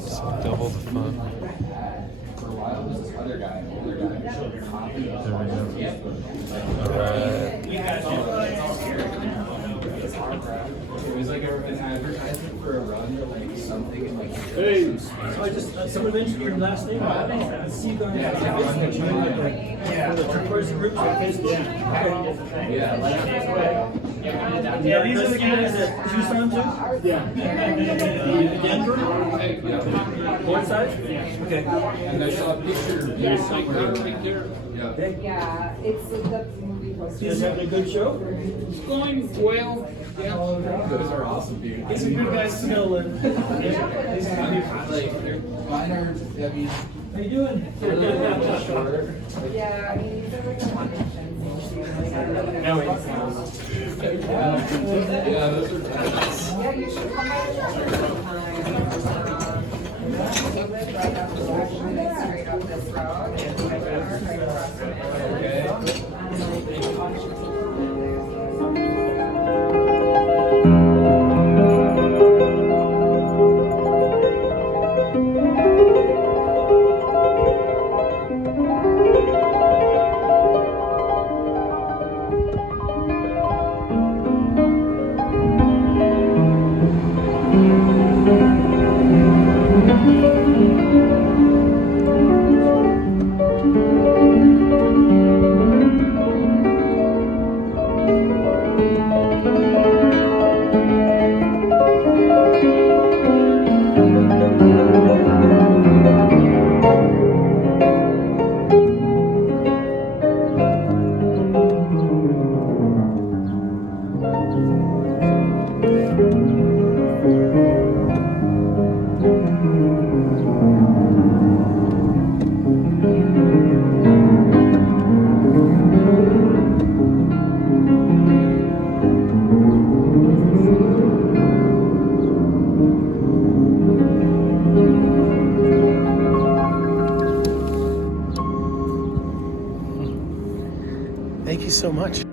So double the fun. There we go. All right. It was like an advertisement for a run or like something and like. Hey. So I just someone mentioned your last name. I don't know. I see you guys on Facebook. Yeah. The Turquoise groups on Facebook. Yeah, these are the guys that Tucson too? Yeah. Denver? What side? Okay. And I saw a picture. Yeah, it's the movie poster. You guys having a good show? It's going well. Yeah. Those are awesome, dude. He's a good guy still. Like, mine are, I mean, How you doing? they're a little bit shorter. Yeah, I mean, these are like the one Yeah, those are nice. Yeah, you should come by the sometime. We live right up the road, straight up this road. Right across from it. Thank you so much.